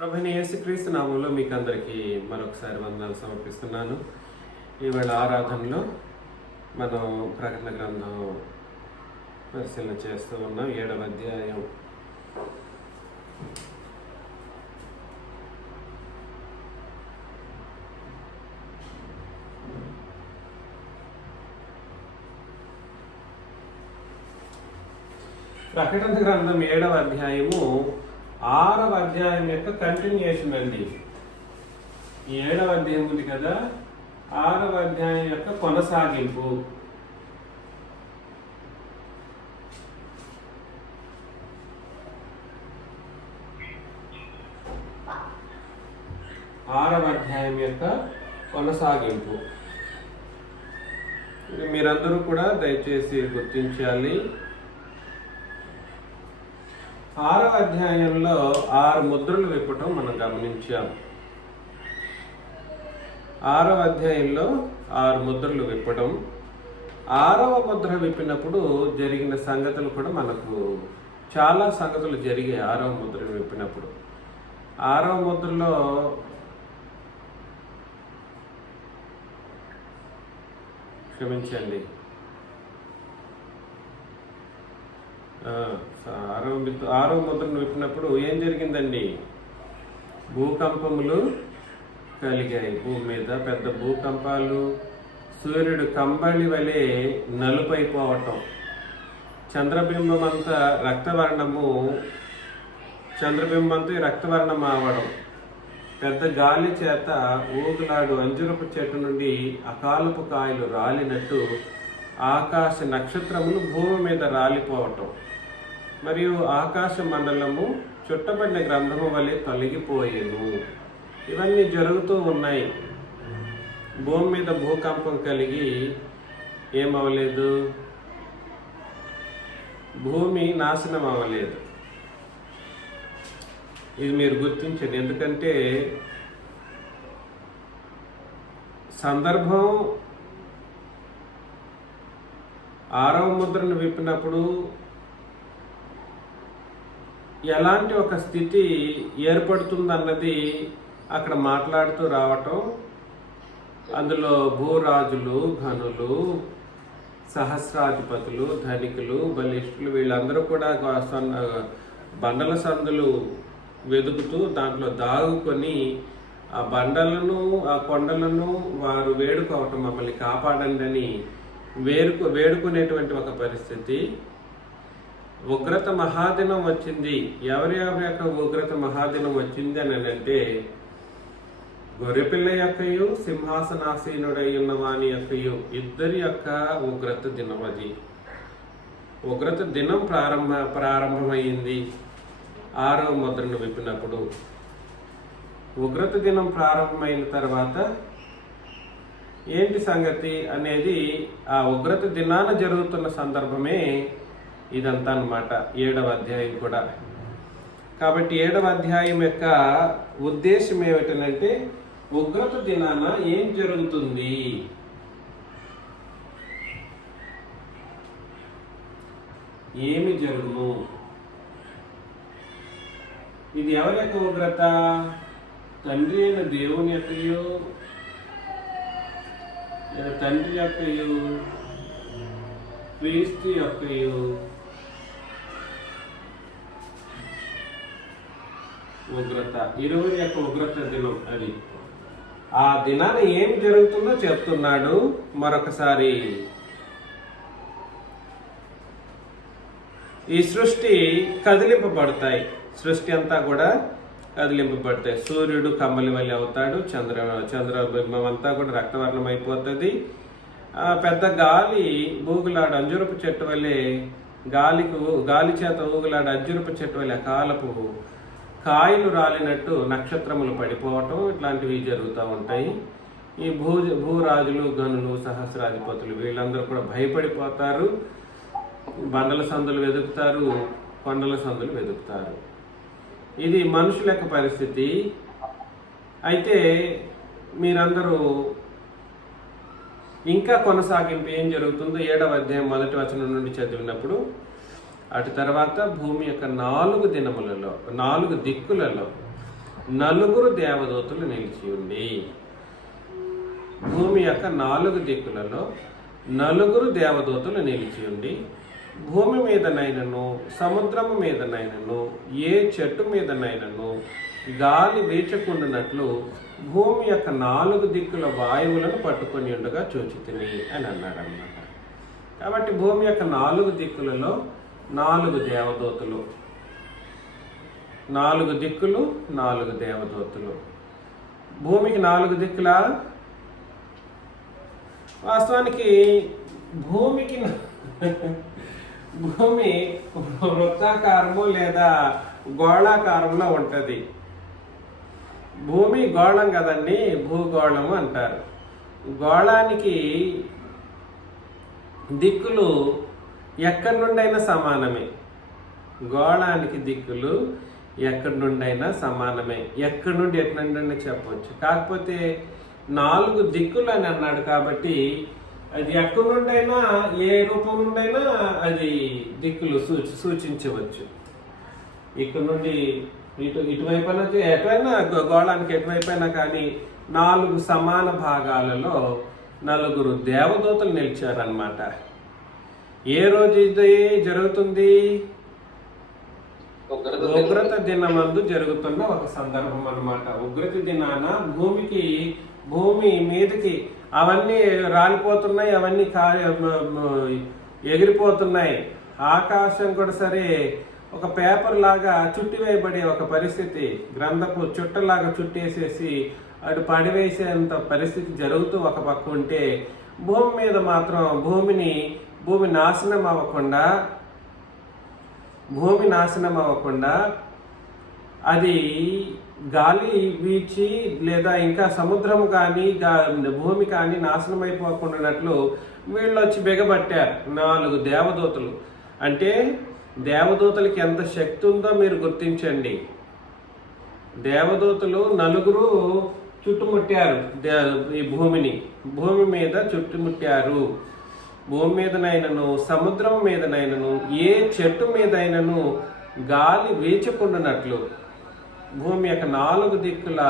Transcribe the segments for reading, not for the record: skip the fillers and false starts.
ప్రభువైన యేసుక్రీస్తు నామంలో మీకు అందరికీ మరొకసారి వందనాలు సమర్పిస్తున్నాను. ఈవేళ ఆరాధనలో మనం ప్రకటన గ్రంథం పరిశీలన చేస్తూ ఉన్నాం. 7వ అధ్యాయం. ప్రకటన గ్రంథం 7వ అధ్యాయము 6వ అధ్యాయం యొక్క కంటిన్యూషన్ అండి. ఈ 7వ అధ్యాయం ఉంది కదా, 6వ అధ్యాయం యొక్క కొనసాగింపు. మీరందరూ కూడా దయచేసి గుర్తించాలి. 6వ అధ్యాయంలో 6 ముద్రలు విప్పటం మనం గమనించాం. 6వ అధ్యాయంలో 6 ముద్రలు విప్పడం, 6వ ముద్ర విప్పినప్పుడు జరిగిన సంగతులు కూడా మనకు చాలా సంగతులు జరిగాయి. 6వ ముద్ర విప్పినప్పుడు 6వ ముద్రలో క్షమించండి, 6వ ముద్రను విప్పినప్పుడు ఏం జరిగిందండి? భూకంపములు కలిగాయి. భూమి మీద పెద్ద భూకంపాలు, సూర్యుడు కంబళి వలె నలుపైపోవటం, చంద్రబింబం అంతా రక్తవర్ణం అవడం, పెద్ద గాలి చేత ఊగులాడు అంజురపు చెట్టు నుండి అకాలపు కాయలు రాలినట్టు ఆకాశ నక్షత్రములు భూమి మీద రాలిపోవటం, మరియు ఆకాశ మండలము చుట్టబడిన గ్రంథము వలె తొలగిపోయేను. ఇవన్నీ జరుగుతూ ఉన్నాయి. భూమి మీద భూకంపం కలిగి ఏమవలేదు, భూమి నాశనం అవ్వలేదు. ఇది మీరు గుర్తించండి. ఎందుకంటే సందర్భం 6వ ముద్రను విప్పినప్పుడు ఎలాంటి ఒక స్థితి ఏర్పడుతుందన్నది అక్కడ మాట్లాడుతూ రావటం, అందులో భూరాజులు, ఘనులు, సహస్రాధిపతులు, ధనికులు, బలిష్ఠులు వీళ్ళందరూ కూడా బండల సందులు వెతుకుతూ దాంట్లో దాగుకొని ఆ బండలను, ఆ కొండలను వారు వేడుకోవటం, మమ్మల్ని కాపాడండి అని వేడుకునేటువంటి ఒక పరిస్థితి. ఉగ్రత మహాదినం వచ్చింది. ఎవరి యొక్క ఉగ్రత మహాదినం వచ్చింది అని అంటే, గొర్రెపిల్ల యొక్కయు సింహాసనాసీనుడై ఉన్న వాని యొక్కయు ఇద్దరి యొక్క ఉగ్రత దినం. అది ఉగ్రత దినం ప్రారంభమైంది 6వ ముద్రను విప్పినప్పుడు. ఉగ్రత దినం ప్రారంభమైన తర్వాత ఏంటి సంగతి అనేది ఆ ఉగ్రత దినాన జరుగుతున్న సందర్భమే ఇదంతా అన్నమాట 7వ అధ్యాయం కూడా. కాబట్టి 7వ అధ్యాయం యొక్క ఉద్దేశం ఏమిటంటే, ఉగ్రత దినాన ఏం జరుగుతుంది, ఏమి జరుగును, ఇది ఎవరి యొక్క ఉగ్రత? తండ్రి అయిన దేవుని యొక్కయు, తండ్రి యొక్కయు, క్రీస్తు యొక్కయు ఉగ్రత, ఇరువురి యొక్క ఉగ్రత దినం అది. ఆ దినాన ఏం జరుగుతుందో చెప్తున్నాడు మరొకసారి. ఈ సృష్టి కదిలింపబడతాయి, సృష్టి అంతా కూడా కదిలింపబడతాయి. సూర్యుడు కమ్మలి వలె అవుతాడు, చంద్రబింబం అంతా కూడా రక్తవర్ణం అయిపోతుంది. పెద్ద గాలి ఊగులాడు అంజురపు చెట్టు వలె, గాలి చేత ఊగులాడు అంజురపు చెట్టు వలె కాలపు కాయలు రాలినట్టు నక్షత్రములు పడిపోవటం, ఇట్లాంటివి జరుగుతూ ఉంటాయి. ఈ భూరాజులు, గనులు, సహస్రాధిపతులు వీళ్ళందరూ కూడా భయపడిపోతారు. బండల సందులు వెతుకుతారు, కొండల సందులు వెతుకుతారు. ఇది మనుషుల యొక్క పరిస్థితి. అయితే మీరందరూ ఇంకా కొనసాగింపు ఏం జరుగుతుందో 7వ అధ్యాయం 1వ వచనం నుండి చదివినప్పుడు, అటు తర్వాత భూమి యొక్క 4 దినములలో 4 దిక్కులలో నలుగురు దేవదూతలు నిలిచి ఉండి. భూమి యొక్క 4 దిక్కులలో నలుగురు దేవదూతలు నిలిచి ఉండి, భూమి మీదనైనను సముద్రము మీదనైనను ఏ చెట్టు మీదనైనను గాలి వీచకుండానట్లు భూమి యొక్క 4 దిక్కుల వాయువులను పట్టుకొని ఉండగా చూచితిని అని అన్నాడు అన్నమాట. కాబట్టి భూమి యొక్క 4 దిక్కులలో 4 దేవదూతలు, 4 దిక్కులు 4 దేవదూతలు. భూమికి 4 దిక్కుల, వాస్తవానికి భూమికి భూమి వృత్తాకారము లేదా గోళాకారంలో ఉంటుంది. భూమి గోళం కదండి, భూగోళము అంటారు. గోళానికి దిక్కులు ఎక్కడి నుండైనా సమానమే. గోళానికి దిక్కులు ఎక్కడి నుండైనా సమానమే. ఎక్కడి నుండి ఎక్కడి నుండి చెప్పవచ్చు. కాకపోతే 4 దిక్కులు అని అన్నాడు కాబట్టి అది ఎక్కడి నుండైనా ఏ రూపం నుండైనా అది దిక్కులు సూచించవచ్చు. ఇక్కడ నుండి ఇటువైపున ఎటువైనా, గోళానికి ఎటువైపోయినా కానీ 4 సమాన భాగాలలో 4 దేవదూతలు నిలిచారన్నమాట. ఏ రోజు ఇది జరుగుతుంది? ఉగ్రత దినమందు జరుగుతున్న ఒక సందర్భం అన్నమాట. ఉగ్రత దినాన భూమి మీదకి అవన్నీ రాలిపోతున్నాయి, అవన్నీ ఎగిరిపోతున్నాయి. ఆకాశం కూడా సరే ఒక పేపర్ లాగా చుట్టివేయబడే ఒక పరిస్థితి, గ్రంథపు చుట్టలాగా చుట్టేసేసి అటు పడివేసేంత పరిస్థితి జరుగుతూ ఒక పక్క ఉంటే, భూమి మీద మాత్రం భూమి నాశనం అవ్వకుండా అది గాలి వీచి లేదా ఇంకా సముద్రం కానీ భూమి కానీ నాశనం అయిపోకుండానట్లు వీళ్ళు వచ్చి బిగబట్టారు 4 దేవదూతలు. అంటే దేవదూతలకి ఎంత శక్తి ఉందో మీరు గుర్తించండి. దేవదూతలు 4 చుట్టుముట్టారు ఈ భూమి మీద చుట్టుముట్టారు. భూమి మీదనైనను సముద్రం మీదనైనను ఏ చెట్టు మీదైనను గాలి వీచకుండానట్లు భూమి యొక్క 4 దిక్కుల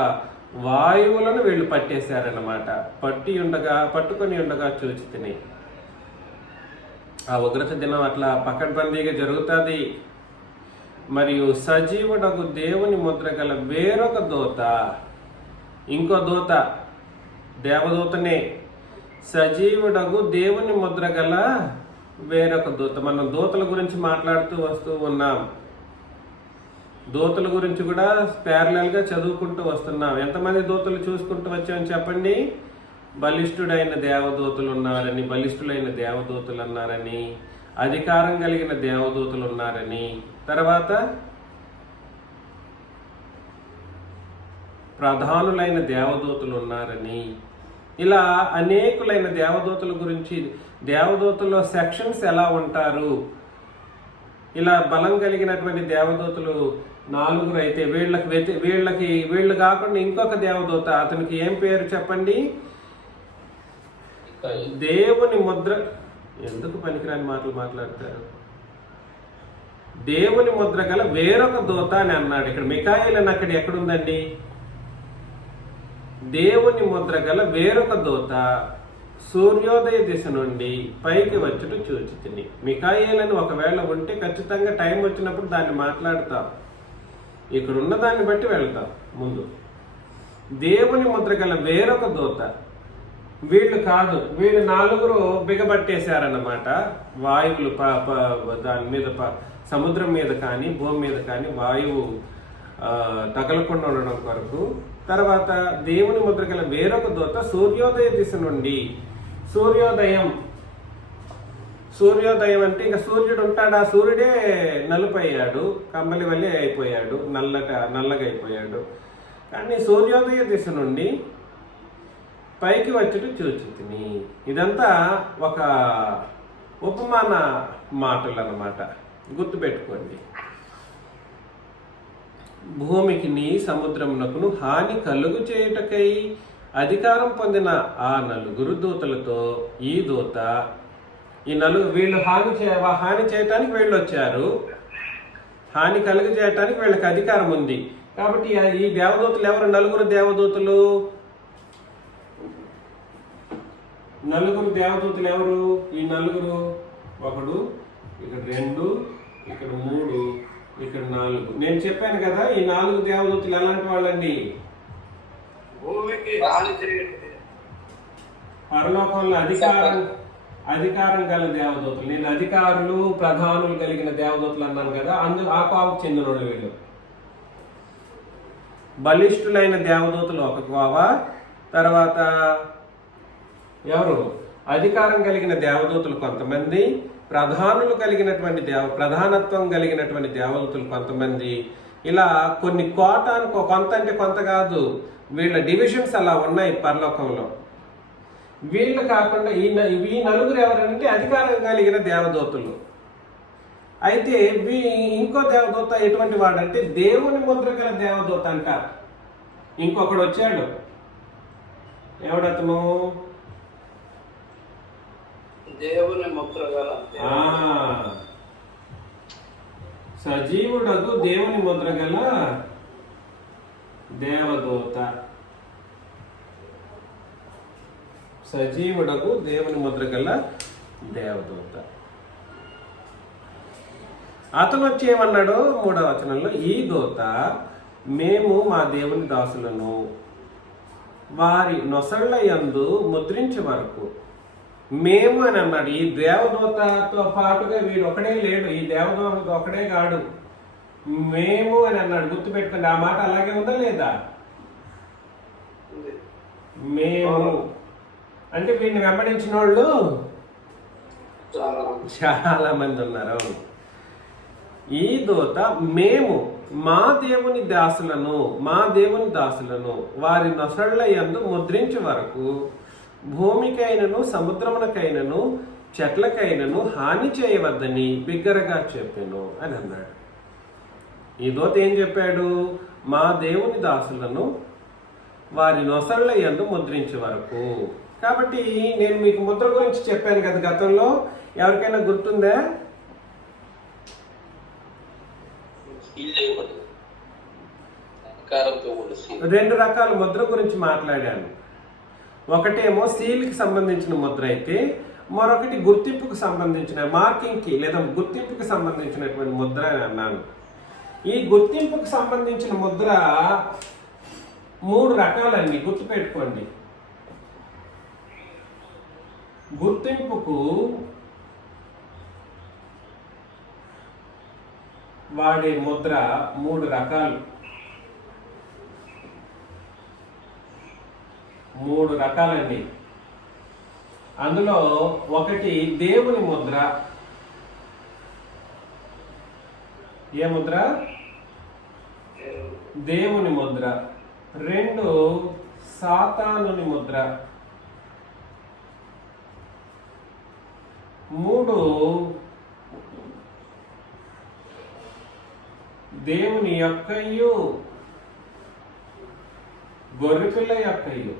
వాయువులను వీళ్ళు పట్టేశారన్నమాట. పట్టుకొని ఉండగా చూచితిని. ఆ ఉగ్రత దినం అట్లా పకడ్బందీగా జరుగుతుంది. మరియు సజీవుడగు దేవుని ముద్ర గల వేరొక దూత, ఇంకో దూత, దేవదూతనే, సజీవుడగు దేవుని ముద్ర గల వేరొక దూత. మనం దూతల గురించి మాట్లాడుతూ వస్తూ ఉన్నాం. దూతల గురించి కూడా ప్యారలల్గా చదువుకుంటూ వస్తున్నాం. ఎంతమంది దూతలు చూసుకుంటూ వచ్చామని చెప్పండి? బలిష్ఠులైన దేవదూతలు అన్నారని, అధికారం కలిగిన దేవదూతలు ఉన్నారని, తర్వాత ప్రధానులైన దేవదూతలు ఉన్నారని, ఇలా అనేకులైన దేవదూతల గురించి, దేవదూతల్లో సెక్షన్స్ ఎలా ఉంటారు, ఇలా బలం కలిగినటువంటి దేవదూతలు 4 అయితే వీళ్ళు కాకుండా ఇంకొక దేవదూత, అతనికి ఏం పేరు చెప్పండి? దేవుని ముద్ర. ఎందుకు పనికిరాని మాటలు మాట్లాడతారు? దేవుని ముద్ర గల వేరొక దూత అని అన్నాడు. ఇక్కడ మిఖాయేలు అని అక్కడ ఎక్కడుందండి? దేవుని ముద్ర గల వేరొక దూత సూర్యోదయ దిశ నుండి పైకి వచ్చుట చూచితిని. మిఖాయేలు అని ఒకవేళ ఉంటే ఖచ్చితంగా టైం వచ్చినప్పుడు దాన్ని మాట్లాడతాం. ఇక్కడ ఉన్న దాన్ని బట్టి వెళ్తాం ముందు. దేవుని ముద్ర గల వేరొక దూత. వీళ్ళు కాదు, వీళ్ళు 4 బిగబట్టేశారన్నమాట. వాయువులు దాని మీద, సముద్రం మీద కానీ భూమి మీద కానీ వాయువు తగలకుండా ఉండడం కొరకు. తర్వాత దేవుని ముద్ర గల వేరొక దూత సూర్యోదయ దిశ నుండి, సూర్యోదయం అంటే ఇంకా సూర్యుడు ఉంటాడు, ఆ సూర్యుడే నలుపయ్యాడు, కంబలి వల్లే అయిపోయాడు, నల్లగా అయిపోయాడు. కానీ సూర్యోదయ దిశ నుండి పైకి వచ్చుట చూచితిని. ఇదంతా ఒక ఉపమాన మాటలు అన్నమాట, గుర్తుపెట్టుకోండి. భూమికిని సముద్రమునకును హాని కలుగు చేయుటకై అధికారం పొందిన ఆ 4 దూతలతో ఈ దూత, వీళ్ళు హాని చేయటానికి వీళ్ళు వచ్చారు. హాని కలుగు చేయటానికి వీళ్ళకి అధికారం ఉంది. కాబట్టి ఈ దేవదూతలు ఎవరు? నలుగురు దేవదూతలు. ఎవరు ఈ నలుగురు? ఒకడు, ఇక్కడ 2, ఇక్కడ 3, ఇక్కడ 4. నేను చెప్పాను కదా ఈ 4 దేవదూతలు ఎలాంటి వాళ్ళండి? పరలోకంలో అధికారం గల దేవదూతలు. నేను అధికారులు ప్రధానులు కలిగిన దేవదూతలు అన్నాను కదా, ఆ కోవకు చెందిన వీళ్ళు. బలిష్ఠులైన దేవదూతలు ఒక కోవ, తర్వాత ఎవరు? అధికారం కలిగిన దేవదూతలు కొంతమంది, ప్రధానులు కలిగినటువంటి ప్రధానత్వం కలిగినటువంటి దేవదూతలు కొంతమంది. ఇలా కొన్ని కోటానికి కొంత అంటే కొంత కాదు, వీళ్ళ డివిజన్స్ అలా ఉన్నాయి పరలోకంలో. వీళ్ళు కాకుండా ఈ నలుగురు ఎవరంటే అధికారం కలిగిన దేవదూతలు. అయితే ఇంకో దేవదూత ఎటువంటి వాడంటే దేవుని ముద్ర గల దేవదూత అంటారు. ఇంకొకడు వచ్చాడు, ఎవడతను? దేవుని ముద్ర గల సజీవుడగు దేవుని ముద్ర గల దేవదూత. సజీవుడకు దేవుని ముద్ర గల దేవదూత. అతను వచ్చి ఏమన్నాడు 3వ వచనంలో? ఈ దూత మేము మా దేవుని దాసులను వారి నొసళ్ళ యందు ముద్రించే వరకు. మేము అని అన్నాడు. ఈ దేవదూతతో పాటుగా వీడు ఒకడే లేడు, ఈ దేవదూత ఒకడే కాడు, మేము అని అన్నాడు. గుర్తుపెట్టుకోండి, ఆ మాట అలాగే ఉందా లేదా? మేము అంటే వీడిని వెంబడించిన వాళ్ళు చాలా మంది ఉన్నారు. ఈ దూత మేము మా దేవుని దాసులను వారి నొసళ్ళ యందు ముద్రించే వరకు భూమికైనను సముద్రమునకైనను చెట్లకైనను హాని చేయవద్దని బిగ్గరగా చెప్పాను అని అన్నాడు. ఈ దూత ఏం చెప్పాడు? మా దేవుని దాసులను వారి నొసళ్ళ యందు ముద్రించే వరకు. కాబట్టి నేను మీకు ముద్ర గురించి చెప్పాను కదా గతంలో, ఎవరికైనా గుర్తుందా? 2 రకాల ముద్ర గురించి మాట్లాడాను. ఒకటేమో సీల్కి సంబంధించిన ముద్ర అయితే, మరొకటి గుర్తింపుకు సంబంధించిన మార్కింగ్కి లేదా గుర్తింపుకి సంబంధించినటువంటి ముద్ర అని అన్నాను. ఈ గుర్తింపుకు సంబంధించిన ముద్ర 3 రకాలండి, గుర్తుపెట్టుకోండి. గుర్తింపుకు వాడే ముద్ర 3 రకాలు. 3 రకాలండి. అందులో ఒకటి దేవుని ముద్ర. ఏ ముద్ర? దేవుని ముద్ర. 2 సాతానుని ముద్ర. 3 దేవుని యొక్కయు గొర్రెపిల్ల యొక్కయు.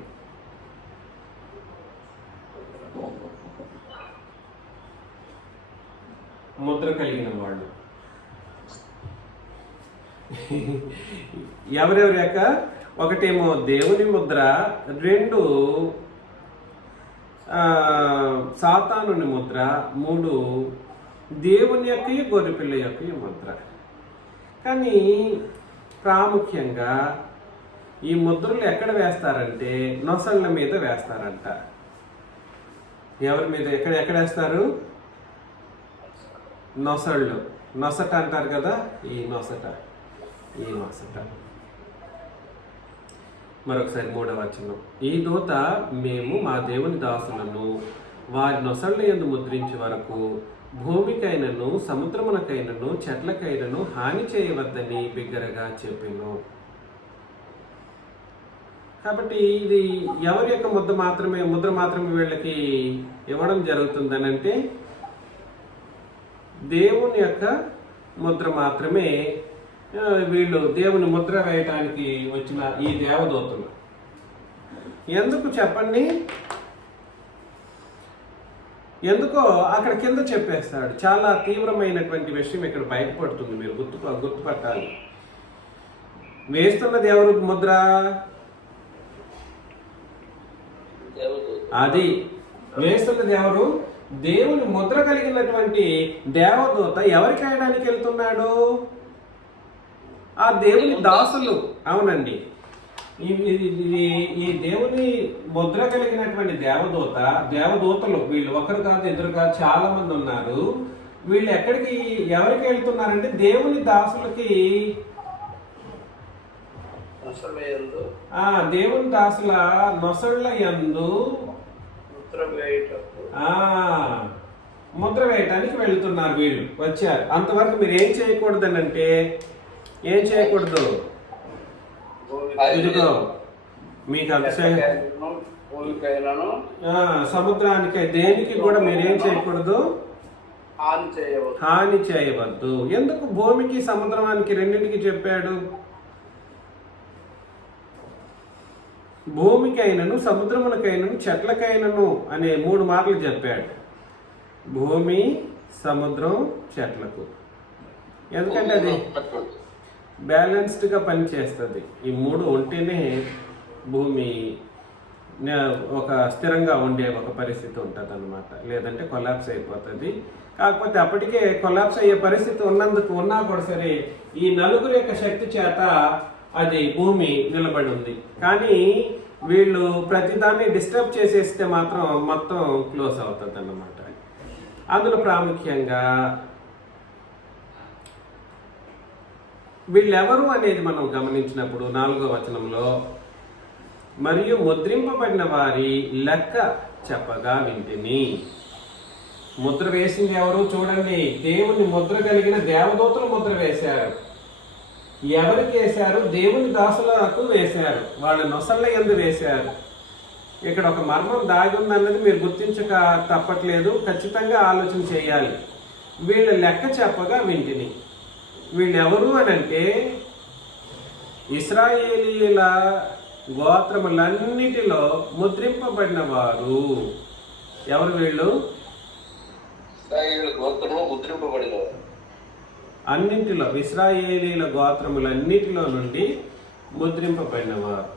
ముద్ర కలిగిన వాళ్ళు ఎవరెవరి యొక్క? ఒకటేమో దేవుని ముద్ర, 2 సాతానుని ముద్ర, 3 దేవుని యొక్క గొర్రెపిల్ల యొక్క ముద్ర. కానీ ప్రాముఖ్యంగా ఈ ముద్రలు ఎక్కడ వేస్తారంటే నొసళ్ళ మీద వేస్తారంట. ఎవరి మీద? ఎక్కడ వేస్తారు? నొసళ్ళు. నొసట అంటారు కదా, ఈ నొసట. మరొకసారి 3వ వచనం. ఈ దూత మేము మా దేవుని దాసులను వారి నొసళ్ళ యందు ముద్రించే వరకు భూమికైనను సముద్రమునకైనను చెట్లకైనను హాని చేయవద్దని బిగ్గరగా చెప్పాను. కాబట్టి ఇది ఎవరి యొక్క ముద్ర మాత్రమే వీళ్ళకి ఇవ్వడం జరుగుతుందని అంటే దేవుని యొక్క ముద్ర మాత్రమే వీళ్ళు దేవుని ముద్ర వేయటానికి వచ్చిన ఈ దేవదూతలు. ఎందుకు చెప్పండి? ఎందుకో అక్కడ కింద చెప్పేస్తాడు. చాలా తీవ్రమైనటువంటి విషయం ఇక్కడ బయటపడుతుంది, మీరు గుర్తుపట్టాలి. వేస్తున్నది ఎవరు ముద్ర? అది వేస్తున్నది ఎవరు? దేవుని ముద్ర కలిగినటువంటి దేవదూత ఎవరికి వేయడానికి వెళ్తున్నాడు? ఆ దేవుని దాసులు. అవునండి. ఈ దేవుని ముద్ర కలిగినటువంటి దేవదూతలు వీళ్ళు ఒకరు కాదు ఇద్దరు కాదు చాలా మంది ఉన్నారు. వీళ్ళు ఎవరికి వెళ్తున్నారంటే దేవుని దాసులకి, దేవుని దాసుల నొసళ్ళ యందు ముద్ర వేయటానికి వెళ్తున్నారు. వీళ్ళు వచ్చారు. అంతవరకు మీరు ఏం చేయకూడదు అంటే ఏం చేయకూడదు? ఇదిగో మీకు సముద్రానికి దేనికి కూడా మీరేం చేయకూడదు? హాని చేయవద్దు. ఎందుకు భూమికి సముద్రానికి రెండింటికి చెప్పాడు? భూమికైనను సముద్రములకైనను చెట్లకైనను అనే 3 మార్లు చెప్పాడు. భూమి, సముద్రం, చెట్లకు. ఎందుకంటే అది బ్యాలెన్స్డ్గా పనిచేస్తుంది. ఈ 3 ఉంటేనే భూమి ఒక స్థిరంగా ఉండే ఒక పరిస్థితి ఉంటుంది అన్నమాట. లేదంటే కొలాప్స్ అయిపోతుంది. కాకపోతే అప్పటికే కొలాప్స్ అయ్యే పరిస్థితి ఉన్నా కూడా సరే ఈ నలుగురు యొక్క శక్తి చేత అది భూమి నిలబడి ఉంది. కానీ వీళ్ళు ప్రతిదాన్ని డిస్టర్బ్ చేసేస్తే మాత్రం మొత్తం క్లోజ్ అవుతుంది అన్నమాట. అందులో ప్రాముఖ్యంగా వీళ్ళెవరు అనేది మనం గమనించినప్పుడు 4వ వచనంలో, మరియు ముద్రింపబడిన వారి లెక్క చెప్పగా వింటిని. ముద్ర వేసింది ఎవరు? చూడండి, దేవుని ముద్ర కలిగిన దేవదూతలు ముద్ర వేశారు. ఎవరికి వేశారు? దేవుని దాసులకు వేశారు. వాళ్ళ నొసళ్ళ యందు వేశారు. ఇక్కడ ఒక మర్మం దాగి ఉందన్నది మీరు గుర్తించక తప్పట్లేదు. ఖచ్చితంగా ఆలోచన చేయాలి. వీళ్ళ లెక్క చెప్పగా వింటిని. వీళ్ళెవరు అనంటే ఇశ్రాయేలీయుల గోత్రములన్నిటిలో ముద్రింపబడిన వారు. ఎవరు వీళ్ళు? అన్నింటిలో, ఇశ్రాయేలీయుల గోత్రములన్నిటిలో నుండి ముద్రింపబడిన వారు.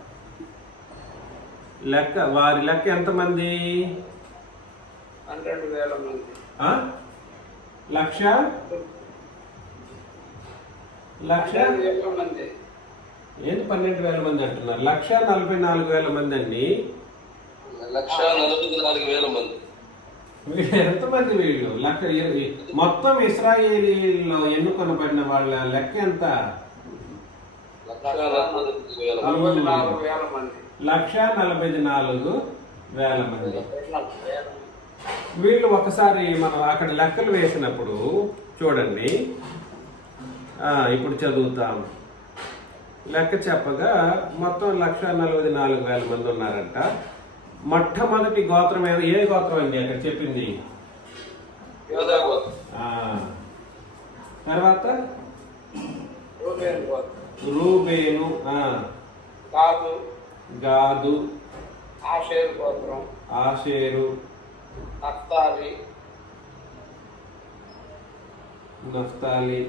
వారి లెక్క ఎంతమంది? 100,000 మంది. లక్ష 100,000 మంది. ఏంటి 12,000 మంది అంటున్నారు? 144,000 మంది అండి. 144,000 మంది. ఎంతమంది వీళ్ళు? మొత్తం ఇశ్రాయేలీలో ఎన్నుకొనబడిన వాళ్ళ లెక్క ఎంత? 144,000 మంది. 144,000 మంది. వీళ్ళు ఒకసారి మనం అక్కడ లెక్కలు వేసినప్పుడు చూడండి, ఇప్పుడు చదువుతాం. లెక్క చెప్పగా మొత్తం 144,000 మంది ఉన్నారంట. మొట్టమొదటి గోత్రం ఏ గోత్రం అండి అక్కడ చెప్పింది? తర్వాత రూబేను, గాదు, ఆషేరు, నఫ్తాలి,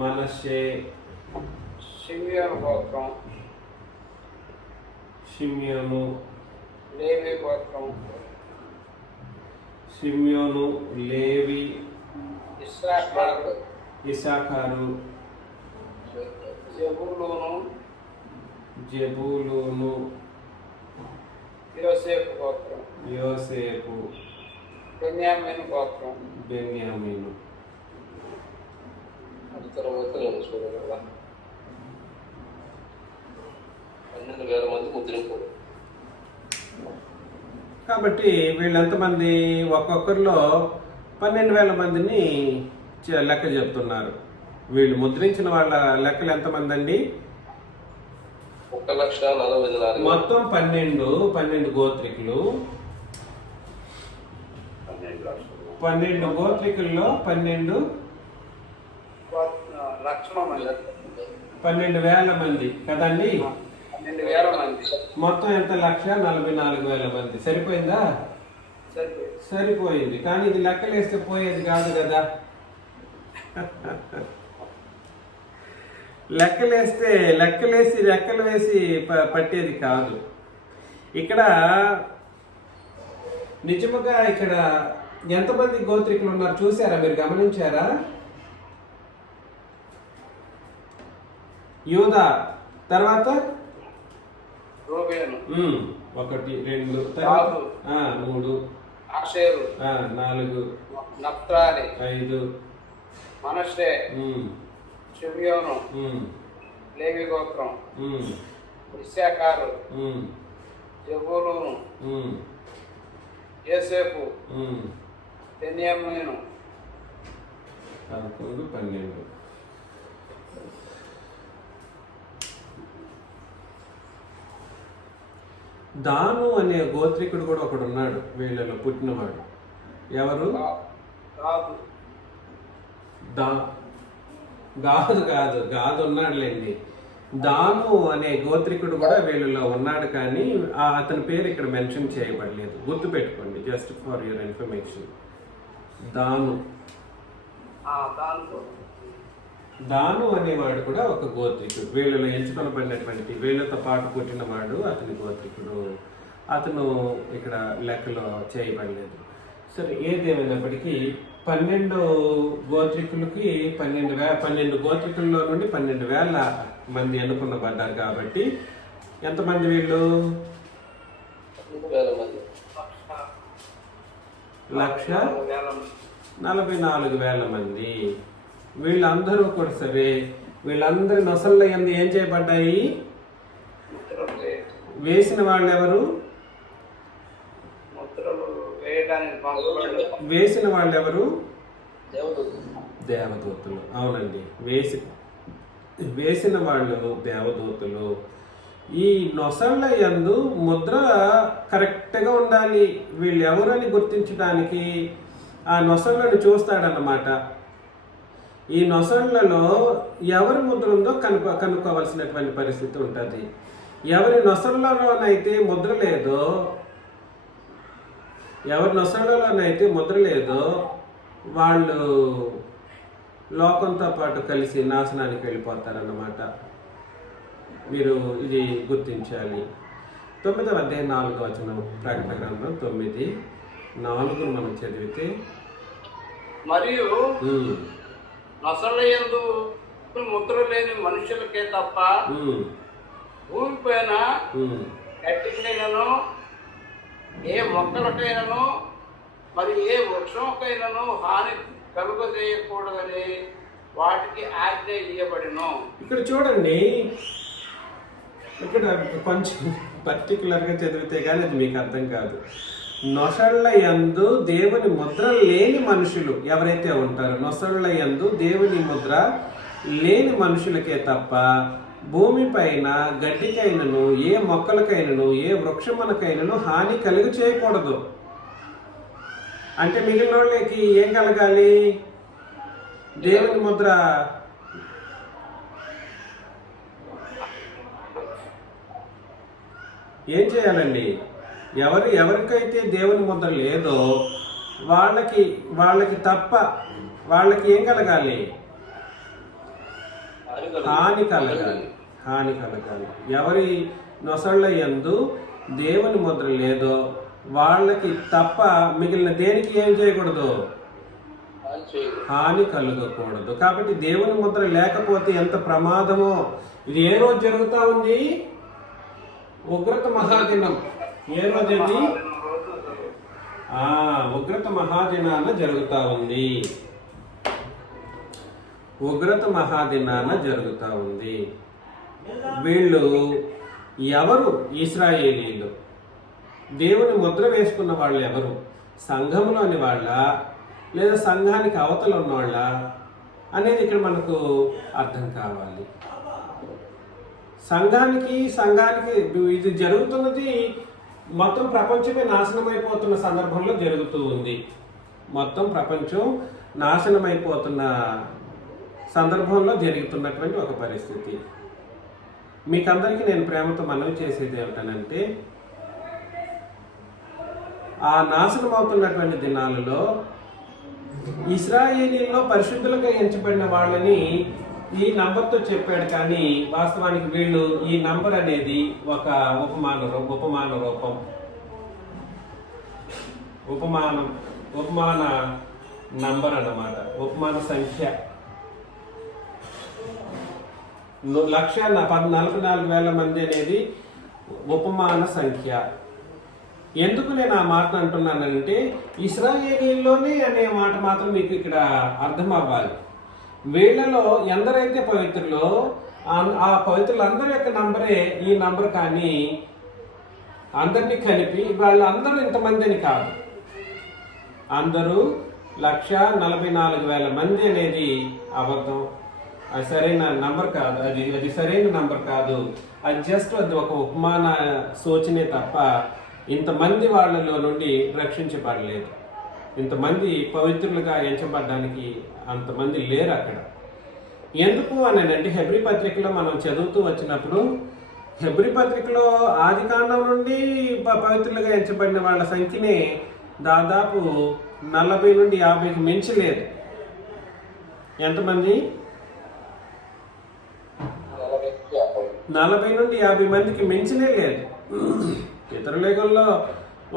మనష్షే, షిమ్యోను, లేవి, ఇస్సాకారు, జెబూలూను, యోసేపు, బెన్యామీను. తర్వాత 12,000 మంది ముద్రించారు. కాబట్టి వీళ్ళెంతమంది? ఒక్కొక్కరిలో 12,000 మందిని లెక్క చెప్తున్నారు. వీళ్ళు ముద్రించిన వాళ్ళ లెక్కలు ఎంతమంది అండి? 1,44,000. మొత్తం 12 గోత్రికులు. 12 గోత్రికుల్లో 12,000 మంది కదండి. మొత్తం ఎంత? 144,000 మంది. సరిపోయిందా? సరిపోయింది. కానీ ఇది లెక్కలేస్తే పోయేది కాదు కదా. లెక్కలేసి రెక్కలు వేసి పట్టేది కాదు. ఇక్కడ నిజముగా ఇక్కడ ఎంతమంది గోత్రికులు ఉన్నారు చూసారా, మీరు గమనించారా? యూదా, తర్వాత రూబేను, 1 2 తర్వాత 3 ఆషేరు, 4 నఫ్తాలి, 5 మనష్షే, షిబ్యోను, లేవి గోత్రం, ఇశ్శాఖారు, జెబూలూను, యోసేపు, బెన్యామీను, 11 12. దాను అనే గోత్రికుడు కూడా ఒకడు ఉన్నాడు వీళ్ళలో పుట్టినవాడు. ఎవరు? గాదు, గాదు ఉన్నాడులేండి. దాను అనే గోత్రికుడు కూడా వీళ్ళలో ఉన్నాడు, కానీ అతని పేరు ఇక్కడ మెన్షన్ చేయబడలేదు. గుర్తుపెట్టుకోండి, జస్ట్ ఫర్ యువర్ ఇన్ఫర్మేషన్. దాను అనేవాడు కూడా ఒక గోత్రికుడు. వీళ్ళలో ఎంచుకొనబడినటువంటి వీళ్ళతో పాటు పుట్టినవాడు అతని గోత్రికుడు. అతను ఇక్కడ లెక్కలో చేయబడలేదు. సరే, ఏదేమైనప్పటికీ 12 గోత్రికులకి 12 గోత్రికుల్లో నుండి 12,000 మంది ఎన్నుకున్నబడ్డారు. కాబట్టి ఎంతమంది వీళ్ళు? 1,44,000 మంది. వీళ్ళందరూ కూడా సరే, వీళ్ళందరి నొసళ్ళ యందు ఏం చేయబడ్డాయి? వేసిన వాళ్ళు ఎవరు? వేసిన వాళ్ళు ఎవరు? దేవదూతలు. అవునండి, వేసిన వాళ్ళు దేవదూతలు. ఈ నొసళ్ళ యందు ముద్ర కరెక్ట్గా ఉండాలి. వీళ్ళు ఎవరని గుర్తించడానికి ఆ నొసళ్ళను చూస్తాడన్నమాట. ఈ నొసళ్ళలో ఎవరి ముద్ర ఉందో కనుక్కోవలసినటువంటి పరిస్థితి ఉంటుంది. ఎవరి నొసళ్ళలోనైతే ముద్ర లేదో వాళ్ళు లోకంతో పాటు కలిసి నాశనానికి వెళ్ళిపోతారన్నమాట. మీరు ఇది గుర్తించాలి. 9వ అధ్యాయం 4వ వచనం, ప్రకటన గ్రంథం 9:4 మనం చదివితే, మరియు నొసళ్ళయందు ముద్ర లేని మనుషులకే తప్ప భూమిపైన గట్టికైనను ఏ మొక్కలకైనను మరి ఏ వృక్షంకైనను హాని కలుగజేయకూడదని వాటికి ఆజ్ఞ ఇయ్యబడిను. ఇక్కడ చూడండి, ఇక్కడ కొంచెం పర్టికులర్గా చదివితే కానీ అది మీకు అర్థం కాదు. నొసళ్ళ యందు దేవుని ముద్ర లేని మనుషులు ఎవరైతే ఉంటారో, నొసళ్ళ యందు దేవుని ముద్ర లేని మనుషులకే తప్ప భూమి పైన గడ్డికైనను ఏ మొక్కలకైనను ఏ వృక్షమునకైనను హాని కలుగు చేయకూడదు. అంటే మిగిలిన వాళ్ళకి ఏం కలగాలి? దేవుని ముద్ర. ఏం చేయాలండి? ఎవరికైతే దేవుని ముద్ర లేదో వాళ్ళకి తప్ప వాళ్ళకి ఏం కలగాలి? హాని కలగాలి. ఎవరి నొసళ్ళ యందు దేవుని ముద్ర లేదో వాళ్ళకి తప్ప మిగిలిన దేనికి ఏం చేయకూడదు? హాని కలగకూడదు. కాబట్టి దేవుని ముద్ర లేకపోతే ఎంత ప్రమాదమో. ఇది ఏ రోజు జరుగుతూ ఉంది? ఉగ్రత మహాదినం. ఏ రోజు అది? ఉగ్రత మహాదినాన జరుగుతూ ఉంది. ఉగ్రత మహాదినాన జరుగుతూ ఉంది. వీళ్ళు ఎవరు? ఇశ్రాయేలీలు. దేవుని ముద్ర వేసుకున్న వాళ్ళు ఎవరు? సంఘంలోని వాళ్ళ, లేదా సంఘానికి అవతల ఉన్నవాళ్ళ అనేది ఇక్కడ మనకు అర్థం కావాలి. సంఘానికి ఇది జరుగుతున్నది మొత్తం ప్రపంచమే నాశనమైపోతున్న సందర్భంలో జరుగుతూ ఉంది. మొత్తం ప్రపంచం నాశనమైపోతున్న సందర్భంలో జరుగుతున్నటువంటి ఒక పరిస్థితి. మీకందరికీ నేను ప్రేమతో మనవి చేసేది ఏమిటనంటే, ఆ నాశనం అవుతున్నటువంటి దినాలలో ఇశ్రాయేలీల్లో పరిశుద్ధులుగా ఎంచబడిన వాళ్ళని ఈ నంబర్తో చెప్పాడు, కానీ వాస్తవానికి వీళ్ళు ఈ నంబర్ అనేది ఒక ఉపమాన రూపం, ఉపమాన నంబర్ అన్నమాట, ఉపమాన సంఖ్య. 1,44,000 మంది అనేది ఉపమాన సంఖ్య. ఎందుకు నేను ఆ మాట అంటున్నానంటే, ఇశ్రాయేలీల్లోనే అనే మాట మాత్రం మీకు ఇక్కడ అర్థం అవ్వాలి. వీళ్ళలో ఎందరైతే పవిత్రులో ఆ పవిత్రులందరి యొక్క నంబరే ఈ నంబర్, కానీ అందరినీ కలిపి వాళ్ళందరూ ఇంతమంది అని కాదు. అందరూ 1,44,000 మంది అనేది అబద్ధం. అది సరైన నంబర్ కాదు, అది సరైన నంబర్ కాదు. అది జస్ట్ అది ఒక ఉపమాన సూచనే తప్ప ఇంతమంది వాళ్ళలో నుండి రక్షించబడలేదు. ఇంతమంది పవిత్రులుగా ఎంచబడడానికి అంతమంది లేరు అక్కడ. ఎందుకు అని అంటే, హెబ్రీ పత్రికలో మనం చదువుతూ వచ్చినప్పుడు, హెబ్రీ పత్రికలో ఆది కాండం నుండి పవిత్రులుగా ఎంచబడిన వాళ్ళ సంఖ్యనే దాదాపు 40 నుండి 50కి మించి లేదు. ఎంతమంది? 40 నుండి 50 మందికి మించినే లేదు. ఇతర లేఖల్లో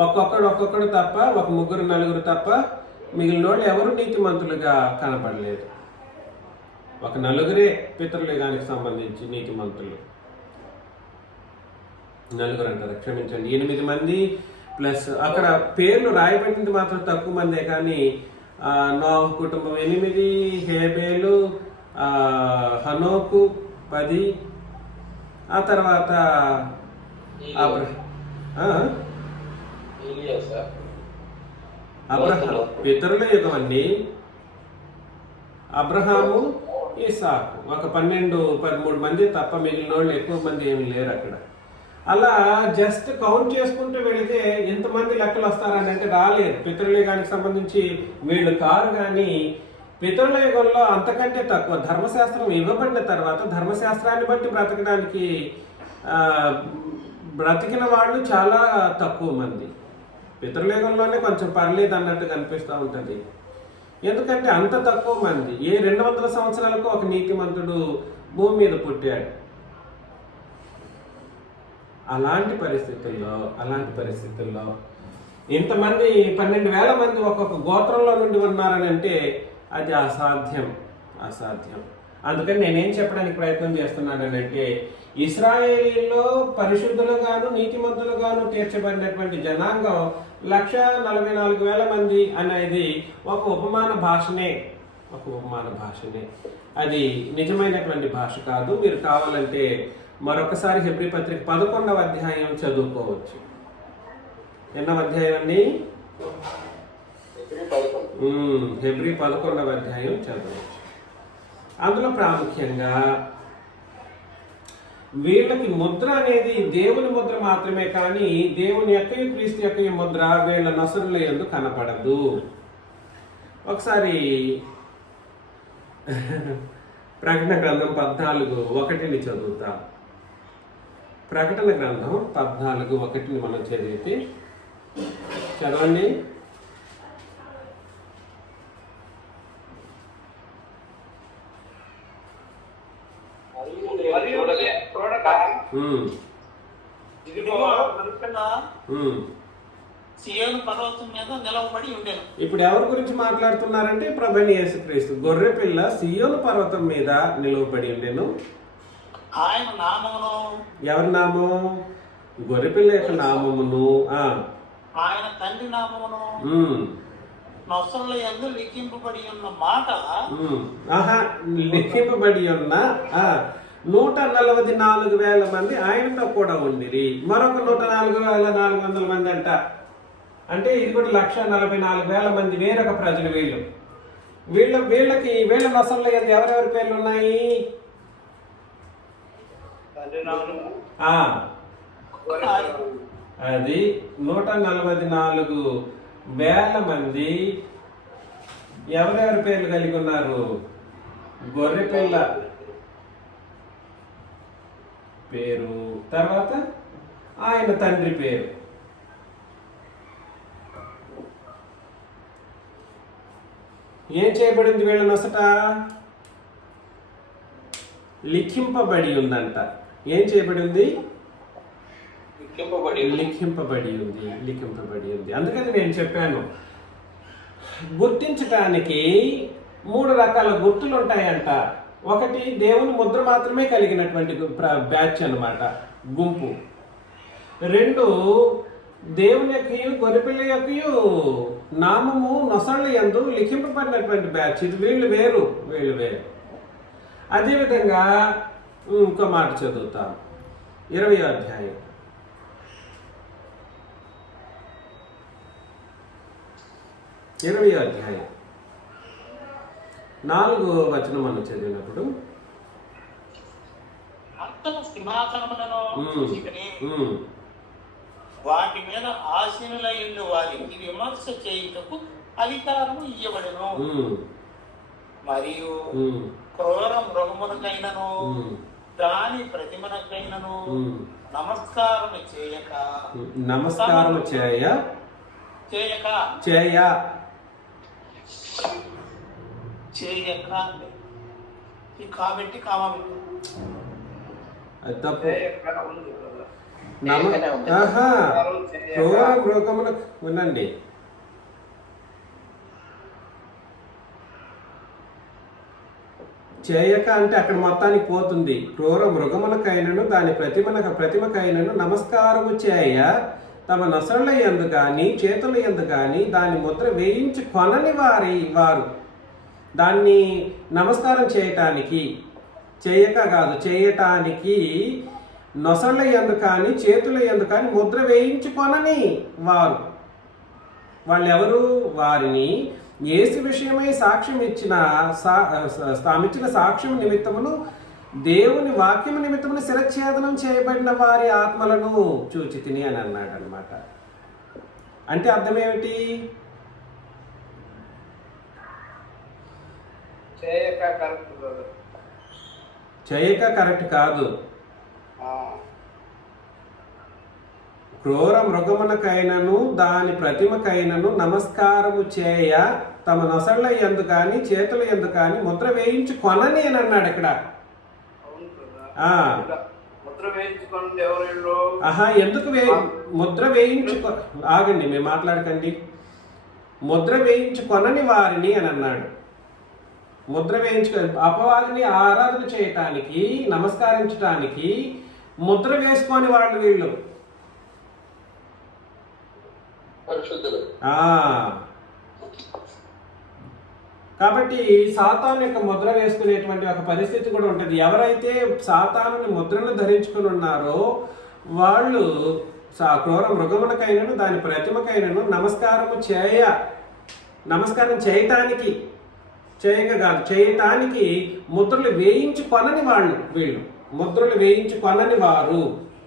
ఒక్కొక్కడు తప్ప, ఒక 3-4 తప్ప మిగిలిన వాళ్ళు ఎవరు నీతిమంతులుగా కనపడలేదు. ఒక 4 పితృలేఖానికి సంబంధించి నీతిమంతులు. 4 అంటారు, క్షమించండి, 8 మంది ప్లస్ అక్కడ పేర్లు రాయబడింది మాత్రం తక్కువ మందే, కానీ నోహు కుటుంబం 8, హేబేలు, హనోకు 10, ఆ తర్వాత పితరుల యుగం అండి. అబ్రహాము, ఇస్సాకు ఒక 12-13 మంది తప్ప మిగిలిన వాళ్ళు ఎక్కువ మంది ఏమి లేరు అక్కడ. అలా జస్ట్ కౌంట్ చేసుకుంటూ వెళితే ఎంతమంది లెక్కలు వస్తారని అంటే రాలేదు. పితృయుగానికి సంబంధించి వీళ్ళు కారు, కానీ పితరుల యుగంలో అంతకంటే తక్కువ. ధర్మశాస్త్రం ఇవ్వబడిన తర్వాత ధర్మశాస్త్రాన్ని బట్టి బ్రతికిన వాళ్ళు చాలా తక్కువ మంది. పితృయుగంలోనే కొంచెం పర్లేదు అన్నట్టు కనిపిస్తూ ఉంటుంది. ఎందుకంటే అంత తక్కువ మంది. ఏ 200 సంవత్సరాలకు ఒక నీతిమంతుడు భూమి మీద పుట్టాడు. అలాంటి పరిస్థితుల్లో ఇంతమంది 12,000 మంది ఒక్కొక్క గోత్రంలో నుండి ఉన్నారని అంటే అది అసాధ్యం. అందుకని నేనేం చెప్పడానికి ప్రయత్నం చేస్తున్నానంటే, ఇశ్రాయేలీల్లో పరిశుద్ధులుగాను నీతిమంతులుగాను తీర్చబడినటువంటి జనాంగం 1,44,000 మంది అనేది ఒక ఉపమాన భాషనే. అది నిజమైనటువంటి భాష కాదు. మీరు కావాలంటే మరొకసారి హెబ్రీ పత్రిక 11వ అధ్యాయం చదువుకోవచ్చు. ఎన్నవ అధ్యాయం అండి? హెబ్రీ 11వ అధ్యాయం చదవచ్చు. అందులో ప్రాముఖ్యంగా వీళ్ళకి ముద్ర అనేది దేవుని ముద్ర మాత్రమే, కానీ దేవుని యొక్క క్రీస్తు యొక్క ముద్ర వీళ్ళ నొసరుల యందు కనపడదు. ఒకసారి ప్రకటన గ్రంథం 14:1 చదువుతా. ప్రకటన గ్రంథం 14:1 మనం చదివితే, చదవండి. ఇప్పుడు ఎవరి గురించి మాట్లాడుతున్నారంటే, ప్రభువైన యేసుక్రీస్తు గొర్రె పిల్ల సియోను పర్వతం మీద నిలువబడి ఉండెను. ఆయన నామమును, ఎవరి నామం? గొర్రె పిల్ల యొక్క నామమును, ఆయన తండ్రి నామమును నొసరుల యందు లిఖింపబడి ఉన్న మాట, లిఖింపబడి ఉన్న 144,000 మంది ఆయనతో కూడా ఉండిరి. మరొక 104,400 మంది అంట. అంటే ఇది కూడా 1,44,000 మంది వేరొక ప్రజలు. వీళ్ళ నొసరుల యందు ఎవరెవరి పేర్లు ఉన్నాయి? అది 144,000 మంది ఎవరెవరి పేర్లు కలిగి ఉన్నారు? గొర్రె పిల్ల పేరు, తర్వాత ఆయన తండ్రి పేరు. ఏం చేయబడింది వీళ్ళ నొసట? లిఖింపబడి ఉందంట. ఏం చేయబడి ఉంది? లిఖింపబడి లిఖింపబడి ఉంది. అందుకని నేను చెప్పాను, గుర్తించడానికి 3 రకాల గుర్తులు ఉంటాయంట. ఒకటి దేవుని ముద్ర మాత్రమే కలిగినటువంటి బ్యాచ్ అన్నమాట, గుంపు. 2 దేవుని యొక్కయు గొర్రెపిల్ల యొక్కయు నామము నొసళ్ళ యందు లిఖింపబడినటువంటి బ్యాచ్. ఇది వీళ్ళు వేరు. అదేవిధంగా ఇంకో మాట చదువుతాం, 20వ అధ్యాయం 4వ వచనం మనం చదివినప్పుడు, అంతన సింహాసనములను చూచితిని, వాటి మీద ఆసీనులైన వారికి విమర్శ చేయుటకు అధికారము ఇయ్యబడెను. మరియు క్రూర మృగమునకైనను దాని ప్రతిమనకైనను నమస్కారము చేయక ఈ కాబట్టి కామబెట్టు తప్పు. క్రూర మృగమున వినండి, చేయక అంటే అక్కడ మొత్తానికి పోతుంది. క్రూర మృగమునకైనను దాని ప్రతిమకైనను నమస్కారము చేయ తమ నొసళ్ళ యందు గాని చేతుల యందు గాని దాని ముద్ర వేయించి కొనని వారు దాన్ని నమస్కారం చేయటానికి, చేయక కాదు చేయటానికి, నొసళ్ళ యందు కానీ చేతుల యందు కానీ ముద్ర వేయించి కొనని వాళ్ళెవరు? వారిని యేసు విషయమై సాక్ష్యం తామిచ్చిన సాక్ష్యం నిమిత్తమును దేవుని వాక్యము నిమిత్తమును శిరచ్ఛేదనం చేయబడిన వారి ఆత్మలను చూచితిని అని అన్నాడు అనమాట. అంటే అర్థం ఏమిటి? చేయక కరెక్ట్ కాదు. క్రూర మృగమునకైనను దాని ప్రతిమకైనను నమస్కారము చేయ తమ నొసళ్ళ యందు కానీ చేతుల యందు కానీ ముద్ర వేయించి కొనని అని అన్నాడు ఇక్కడ. ఎందుకు ముద్ర వేయించు? ఆగండి, మేము మాట్లాడకండి. ముద్ర వేయించు కొనని వారిని అని అన్నాడు. ముద్ర వేయించుకో, అపవాదిని ఆరాధన చేయటానికి, నమస్కరించటానికి ముద్ర వేసుకొని వాళ్ళు వీళ్ళు. కాబట్టి సాతాను యొక్క ముద్ర వేసుకునేటువంటి ఒక పరిస్థితి కూడా ఉంటుంది. ఎవరైతే సాతానుని ముద్రను ధరించుకుని ఉన్నారో వాళ్ళు క్రూర మృగమునకైనను దాని ప్రతిమకైనను నమస్కారం చేయటానికి, చేయక కాదు చేయటానికి ముద్రలు వేయించి కొనని వీళ్ళు ముద్రలు వేయించి కొనని వారు.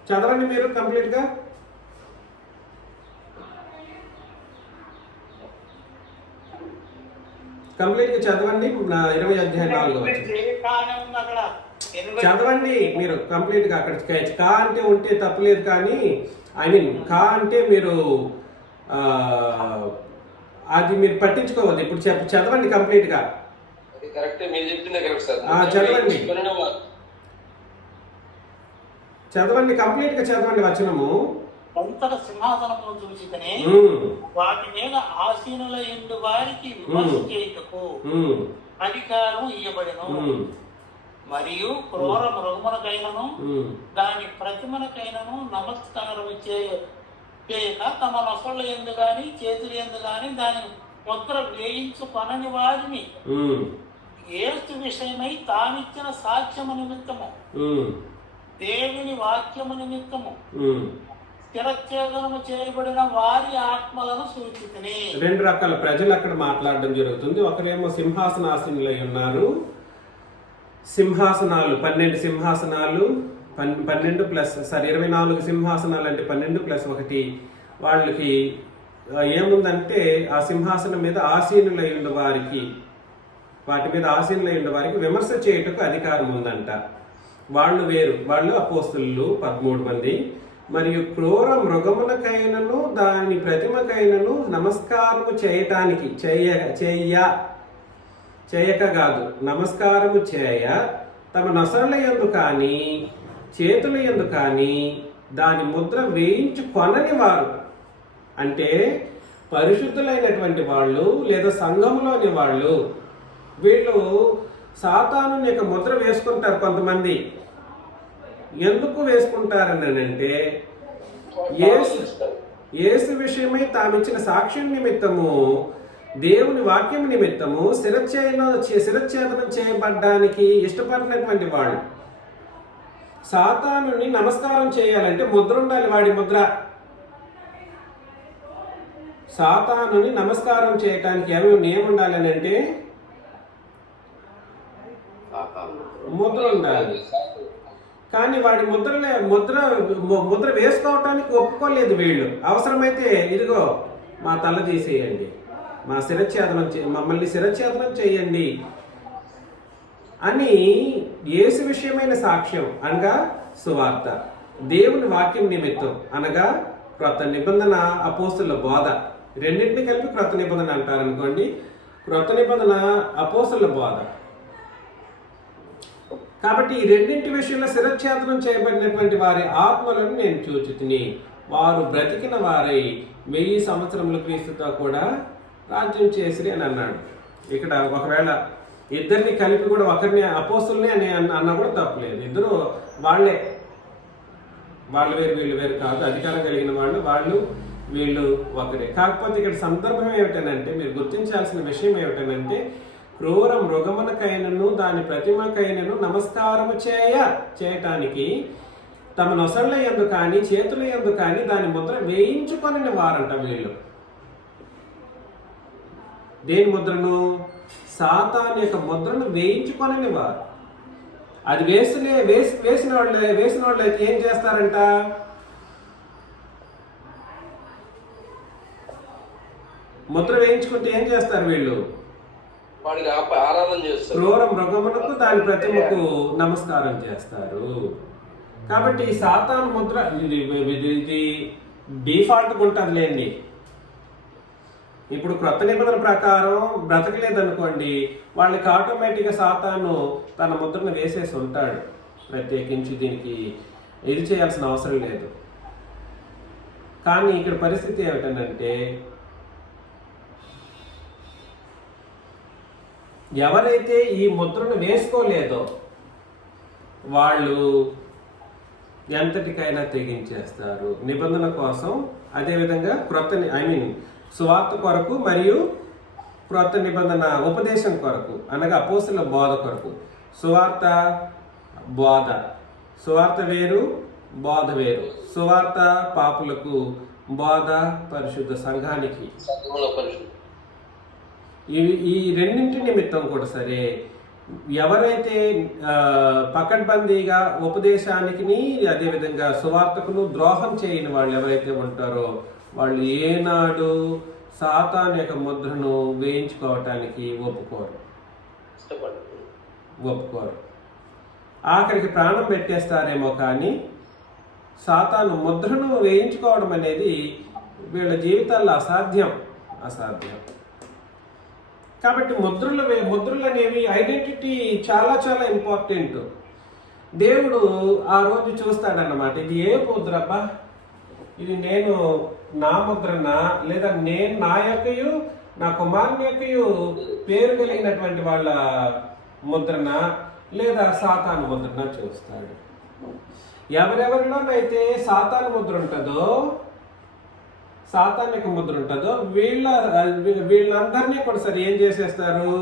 చదవండి మీరు కంప్లీట్గా. చదవండి 20వ అధ్యాయం 4వ వచనం చదవండి మీరు కంప్లీట్గా. అక్కడ కా అంటే ఉంటే తప్పులేదు, కానీ కా అంటే మీరు అది మీరు పట్టించుకోవద్దు. ఇప్పుడు చదవండి కంప్లీట్గా. చదవండి కంప్లీట్గా చదవండి వచనము. అంతట సింహాసనమును చూచితేనే వాటి మీద ఆసీనులైన వారికి విమర్శ చేయుటకు అధికారం ఇయ్యబడెను. మరియు క్రూర మృగమునకైనను దాని ప్రతిమనకైనను నమస్కారం చేయక తమ నొసళ్ళ యందు గాని చేతుల యందు గాని దాని ముద్ర వేయించు కొనని వారిని యేసు విషయమై తామిచ్చిన సాక్ష్యము నిమిత్తము దేవుని వాక్యము నిమిత్తము స్థిరచ్ఛేదనము చేయబడిన వారి ఆత్మలను సూచితిని. 2 రకాల ప్రజలు అక్కడ మాట్లాడడం జరుగుతుంది. ఒకరేమో సింహాసనాసీనులై ఉన్నారు. సింహాసనాలు 12 సింహాసనాలు 24 సింహాసనాలు అంటే 12+1. వాళ్ళకి ఏముందంటే ఆ సింహాసనం మీద ఆసీనులై ఉన్న వారికి, వాటి మీద ఆసీనులై ఉన్న వారికి విమర్శ చేయుటకు అధికారం ఉందంట. వాళ్ళు వేరు. వాళ్ళు అపోస్తలులు 13 మంది. మరియు క్రూర మృగమునకైనను దాని ప్రతిమకైనను నమస్కారము చేయటానికి, చేయక కాదు నమస్కారము చేయ తమ నొసళ్ళ యందు కానీ చేతుల యందు కానీ దాని ముద్ర వేయించుకొనని వారు, అంటే పరిశుద్ధులైనటువంటి వాళ్ళు లేదా సంఘములోని వాళ్ళు, వీళ్ళు సాతాను యొక్క ముద్ర వేసుకుంటారు. కొంతమంది ఎందుకు వేసుకుంటారని అంటే యేసు విషయమై తామిచ్చిన సాక్ష్యం నిమిత్తము, దేవుని వాక్యం నిమిత్తము శిరచ్ఛేదనం చేయబడ్డానికి ఇష్టపడినటువంటి వాళ్ళు. సాతానుని నమస్కారం చేయాలంటే ముద్ర ఉండాలి, వాడి ముద్ర. సాతానుని నమస్కారం చేయటానికి ఏముండాలి అని అంటే ముద్ర ఉండాలి. కానీ వాడి ముద్ర వేసుకోవటానికి ఒప్పుకోలేదు వీళ్ళు. అవసరమైతే ఇదిగో మా తల తీసేయండి, మమ్మల్ని శిరచ్ఛేదనం చేయండి అని యేసు విషయమైన సాక్ష్యం అనగా సువార్త, దేవుని వాక్యం నిమిత్తం అనగా క్రొత్త నిబంధన అపోస్తుల బోధ, రెండింటిని కలిపి క్రొత్త నిబంధన అంటారు అనుకోండి. క్రొత్త నిబంధన అపోస్తుల బోధ. కాబట్టి ఈ రెండింటి విషయంలో శిరచ్ఛేదనం చేయబడినటువంటి వారి ఆత్మలను నేను చూచుతిని, వారు బ్రతికిన వారై 1000 సంవత్సరముల క్రీస్తుతో కూడా రాజ్యం చేసిరి అని అన్నాడు. ఇక్కడ ఒకవేళ ఇద్దరిని కలిపి కూడా ఒకరిని అపోస్తుల్ని అని అన్నా కూడా తప్పలేదు. ఇద్దరు వాళ్ళే, వాళ్ళు వేరు వీళ్ళు వేరు కాదు. అధికారం కలిగిన వాళ్ళు వీళ్ళు ఒకరే. కాకపోతే ఇక్కడ సందర్భం ఏమిటనంటే, మీరు గుర్తించాల్సిన విషయం ఏమిటనంటే, క్రూర మృగమునకైనను దాని ప్రతిమకైనను నమస్కారము చేయటానికి తమ నొసళ్ళ యందు కానీ చేతుల యందు కానీ దాని ముద్ర వేయించుకొనని వారంట వీళ్ళు. దేని ముద్రను? సాతాను యొక్క ముద్రను వేయించుకొనని వారు. అది వేసిన వాళ్ళు అయితే ఏం చేస్తారంట? ముద్ర వేయించుకుంటే ఏం చేస్తారు వీళ్ళు? క్రూర మృగమునకు దాని ప్రతిమకు నమస్కారం చేస్తారు. కాబట్టి సాతాను ముద్ర ఇది డిఫాల్ట్గా ఉంటుంది లేండి. ఇప్పుడు క్రొత్త నిబంధన ప్రకారం బ్రతకలేదనుకోండి, వాళ్ళకి ఆటోమేటిక్గా సాతాను తన ముద్రను వేసేసి ఉంటాడు. ప్రత్యేకించి దీనికి ఇది చేయాల్సిన అవసరం లేదు. కానీ ఇక్కడ పరిస్థితి ఏమిటంటే, ఎవరైతే ఈ ముద్రను వేసుకోలేదో వాళ్ళు ఎంతటికైనా తెగించేస్తారు నిబంధన కోసం. అదేవిధంగా సువార్త కొరకు మరియు క్రొత్త నిబంధన ఉపదేశం కొరకు అనగా అపోస్తలుల బోధ కొరకు. సువార్త బోధ, సువార్త వేరు, బోధ వేరు. సువార్త పాపులకు, బోధ పరిశుద్ధ సంఘానికి. ఈ రెండింటి నిమిత్తం కూడా సరే, ఎవరైతే పకడ్బందీగా ఉపదేశానికి అదేవిధంగా సువార్తకును ద్రోహం చేయని వాళ్ళు ఎవరైతే ఉంటారో వాళ్ళు ఏనాడు సాతాను యొక్క ముద్రను వేయించుకోవటానికి ఒప్పుకోరు. ఆఖరికి ప్రాణం పెట్టేస్తారేమో కానీ సాతాను ముద్రను వేయించుకోవడం అనేది వీళ్ళ జీవితాల్లో అసాధ్యం. కాబట్టి ముద్రలు అనేవి ఐడెంటిటీ చాలా చాలా ఇంపార్టెంట్. దేవుడు ఆ రోజు చూస్తాడన్నమాట, ఇది ఏ ముద్రబ్బా, ఇది నేను నా ముద్రనా, లేదా నేను నా యొక్కయు నా కుమారుని యొక్కయు పేరు కలిగినటువంటి వాళ్ళ ముద్రనా, లేదా సాతాను ముద్రనా చూస్తాడు. ఎవరెవరిలోనైతే సాతాను ముద్ర ఉంటుందో, సాతాను యొక్క ముద్ర ఉంటుందో వీళ్ళందరినీ కూడా సరే ఏం చేసేస్తారు,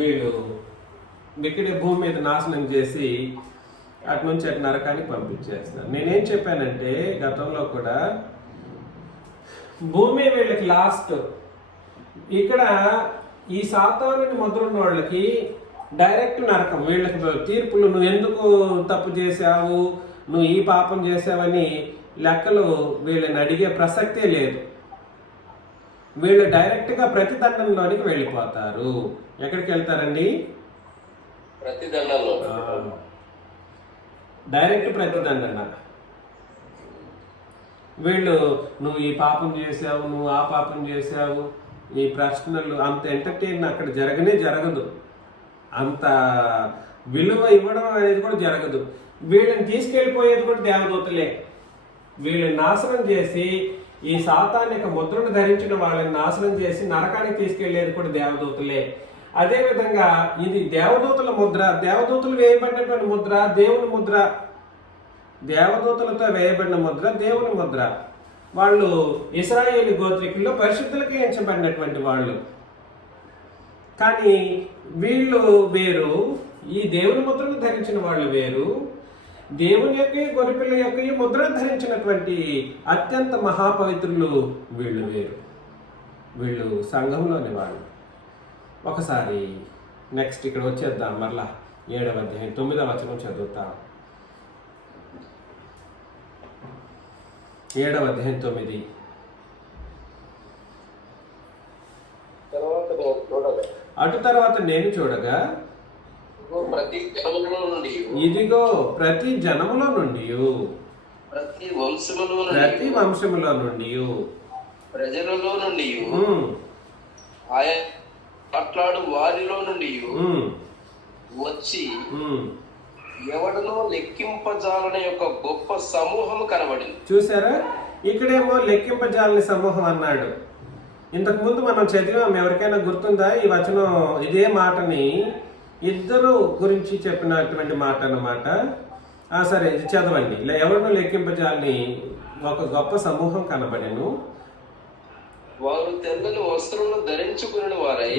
వీళ్ళు ఇక్కడే భూమి మీద నాశనం చేసి అటు నుంచి అటు నరకానికి పంపించేస్తారు. నేనేం చెప్పానంటే గతంలో కూడా, భూమి వీళ్ళకి లాస్ట్. ఇక్కడ ఈ సాతానుని ముద్ర ఉన్న వాళ్ళకి డైరెక్ట్ నరకం. వీళ్ళకి తీర్పులు, నువ్వు ఎందుకు తప్పు చేశావు, నువ్వు ఈ పాపం చేసావని లెక్కలు వీళ్ళని అడిగే ప్రసక్తే లేదు. వీళ్ళు డైరెక్ట్గా ప్రతిదండంలోనికి వెళ్ళిపోతారు. ఎక్కడికి వెళ్తారండి? డైరెక్ట్ ప్రతిదండన. వీళ్ళు నువ్వు ఈ పాపం చేసావు, నువ్వు ఆ పాపం చేసావు, ఈ ప్రశ్నలు అంత ఎంటర్టైన్ అక్కడ జరగదు. అంత విలువ ఇవ్వడం అనేది కూడా జరగదు. వీళ్ళని తీసుకెళ్ళిపోయేది కూడా దేవదూతలే. వీళ్ళని నాశనం చేసి, ఈ సాతానిక ముద్రను ధరించిన వాళ్ళని నాశనం చేసి నరకానికి తీసుకెళ్లేది కూడా దేవదూతలే. అదే విధంగా ఇది దేవదూతల ముద్ర. దేవదూతలు వేయబడినటువంటి ముద్ర దేవుని ముద్ర. దేవదూతలతో వేయబడిన ముద్ర దేవుని ముద్ర. వాళ్ళు ఇశ్రాయేలు గోత్రికుల్లో పరిశుద్ధులకి ఎంచబడినటువంటి వాళ్ళు. కానీ వీళ్ళు వేరు, ఈ దేవుని ముద్రను ధరించిన వాళ్ళు వేరు, దేవుని యొక్క గొర్రెపిల్ల యొక్క ఈ ముద్రను ధరించినటువంటి అత్యంత మహాపవిత్రులు వీళ్ళు వేరు. వీళ్ళు సంఘంలోని వాళ్ళు. ఒకసారి నెక్స్ట్ ఇక్కడ వచ్చేద్దాం. మరలా 7వ అధ్యాయం 9వ వచనం చదువుతాం. 7వ అధ్యాయం 9. అటు తర్వాత నేను చూడగా ఇదిగో ప్రతి జనములో నుండి ప్రతి వంశములో నుండి ప్రజలలో నుండి ఆయన మాట్లాడు వారిలో నుండి వచ్చి ఎవడనో లెక్కింపజాలని యొక్క గొప్ప సమూహము కనబడింది. చూసారా, ఇక్కడేమో లెక్కింపజాలని సమూహం అన్నాడు. ఇంతకు ముందు మనం చదివాం, ఎవరికైనా గుర్తుందా ఈ వచనం? ఇదే మాటని ఇద్దరు గురించి చెప్పినటువంటి మాట అన్నమాట. సరే, ఇది చదవండి. ఎవరినో లెక్కింపజాలని ఒక గొప్ప సమూహం కనబడెను. వారు తెల్లని వస్త్రములు ధరించుకుని వారై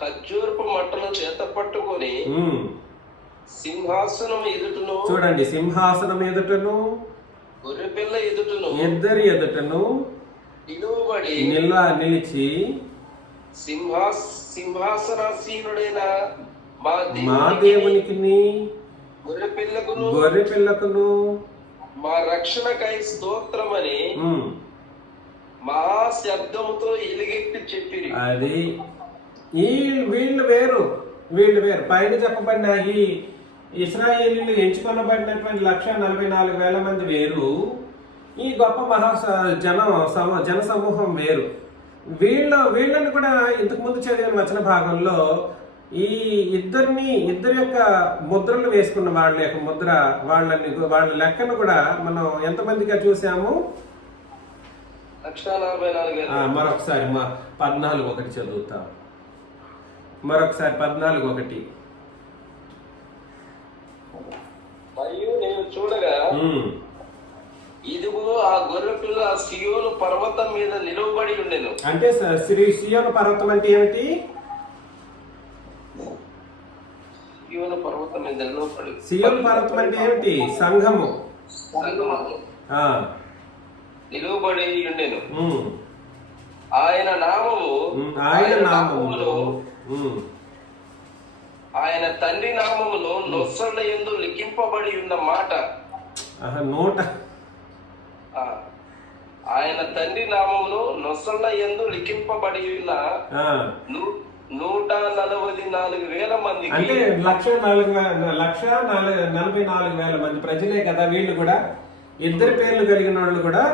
ఖర్జూరపు మట్టను చేత పట్టుకొని సింహాసనం ఎదుటను, చూడండి, సింహాసనం ఎదుటను గొర్రెపిల్ల ఎదుటను, ఇద్దరి ఎదుటను నిలువబడి నిలిచి సింహాసనాసీనుడైన మా దేవునికి గొర్రెపిల్లకును మా రక్షణకై స్తోత్రమని మహాశబ్దముతో ఎలుగెత్తి చెప్పిరి. అది వీళ్ళు వేరు. పైన చెప్పబడిన ఈ ఇశ్రాయేలీలు ఎంచుకొనబడినటువంటి 1,44,000 మంది వేరు. ఈ గొప్ప జన సమూహం వేరు. వీళ్ళని కూడా ఇంతకు ముందు చదివిన వచన భాగంలో ఈ ఇద్దరి యొక్క ముద్రలు వేసుకున్న వాళ్ళ యొక్క ముద్ర, వాళ్ళ లెక్కను కూడా మనం ఎంతమందిగా చూసాము? 1,44,000. మరొకసారి 14:1 చదువుతాం. మరొకసారి 14:1. మరియు నేను చూడగా ఇదిగో ఆ గొర్రెపిల్ల సియోను పర్వతం మీద నిలవబడి ఉండెను. అంటే సియోను పర్వతం అంటే ఏమిటి? సియోను పర్వతం మీద నిలవబడి, సియోను పర్వతం అంటే ఏమిటి? సంఘము నిలువబడి ఉండెను. ఆయన నామములో ఆయన తండ్రి నామమును నొసళ్ళ యందు లిఖింపబడి ఉన్న మాట. ఆయన తండ్రి నామమును నొసళ్ళ యందు లిఖింపబడి ఉన్న 144,000 మంది. అంటే 1,44,000 మంది ప్రజలే కదా వీళ్ళు కూడా. ఇద్దరు పేర్లు కలిగిన వాళ్ళు కూడా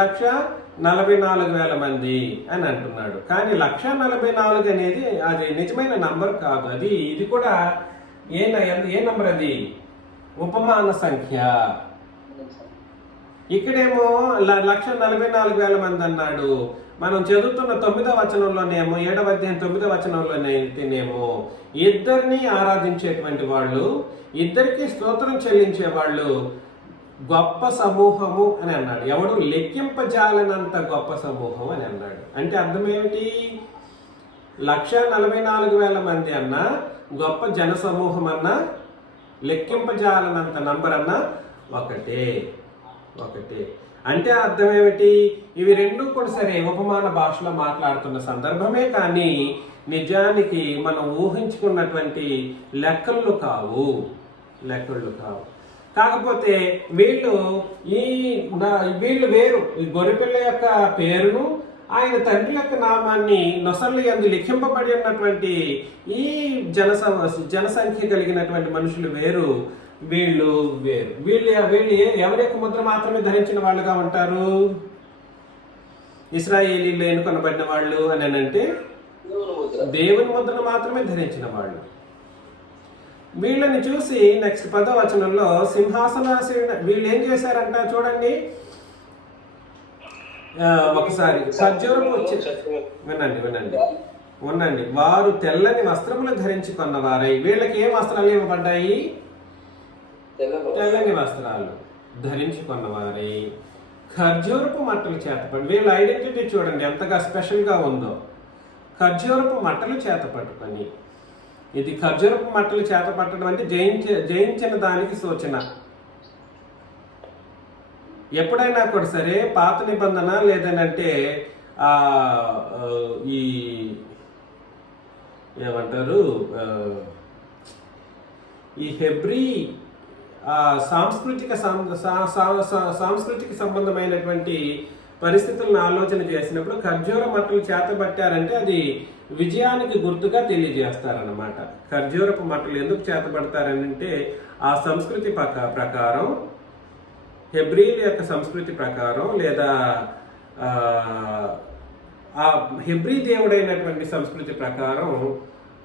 1,44,000 మంది అని అంటున్నాడు. కానీ 1,44,000 అనేది అది నిజమైన నంబర్ కాదు. ఇది కూడా ఏ నంబర్? అది ఉపమాన సంఖ్య. ఇక్కడేమో 1,44,000 మంది అన్నాడు. మనం చదువుతున్న 9వ వచనంలోనేమో 7వ అధ్యాయం 9వ వచనంలోనేమో ఇద్దరిని ఆరాధించేటువంటి వాళ్ళు, ఇద్దరికి స్తోత్రం చెల్లించే వాళ్ళు గొప్ప సమూహము అని అన్నాడు. ఎవడు లెక్కింపజాలనంత గొప్ప సమూహం అని అన్నాడు. అంటే అర్థం ఏమిటి? 1,44,000 మంది అన్నా, గొప్ప జన సమూహం అన్నా, లెక్కింపజాలనంత నంబర్ అన్నా ఒకటే. అంటే అర్థం ఏమిటి? ఇవి రెండు కూడా సరే ఉపమాన భాషలో మాట్లాడుతున్న సందర్భమే, కానీ నిజానికి మనం ఊహించుకున్నటువంటి లెక్కలు కావు. కాకపోతే వీళ్ళు వేరు. ఈ గొర్రెపిల్ల యొక్క పేరును, ఆయన తండ్రి యొక్క నామాన్ని నొసళ్ళు యందు లిఖింపబడి ఉన్నటువంటి ఈ జనసంఖ్య కలిగినటువంటి మనుషులు వేరు. వీళ్ళు ఎవరి యొక్క ముద్ర మాత్రమే ధరించిన వాళ్ళుగా ఉంటారు? ఇశ్రాయేలీలు ఎన్నుకొనబడిన వాళ్ళు అని అంటే దేవుని ముద్ర. దేవుని ముద్రను మాత్రమే ధరించిన వాళ్ళు. వీళ్ళని చూసి నెక్స్ట్ 10వ వచనంలో సింహాసనాసీనుడు వీళ్ళు ఏం చేశారంట చూడండి. ఒకసారి ఖర్జూరపు వినండి. వారు తెల్లని వస్త్రములు ధరించుకున్నవారై. వీళ్ళకి ఏ వస్త్రాలు ఇవ్వబడ్డాయి? తెల్లని వస్త్రాలు ధరించుకున్నవారై ఖర్జూరపు మట్టలు చేతపడి. వీళ్ళ ఐడెంటిటీ చూడండి ఎంతగా స్పెషల్గా ఉందో. ఖర్జూరపు మట్టలు చేత పట్టుకొని. ఇది ఖర్జూరపు మట్టలు చేత పట్టడం అంటే జయించిన దానికి సూచన. ఎప్పుడైనా కూడా సరే పాత నిబంధన లేదనంటే ఈ ఏమంటారు ఈ హెబ్రీ సాంస్కృతిక సంబంధమైనటువంటి పరిస్థితులను ఆలోచన చేసినప్పుడు ఖర్జూర మట్టలు చేతబట్టారంటే అది విజయానికి గుర్తుగా తెలియజేస్తారన్నమాట. ఖర్జూరపు మట్టలు ఎందుకు చేతబడతారంటే ఆ సంస్కృతి ప్రకారం, హెబ్రీల యొక్క సంస్కృతి ప్రకారం లేదా ఆ హెబ్రీ దేవుడైనటువంటి సంస్కృతి ప్రకారం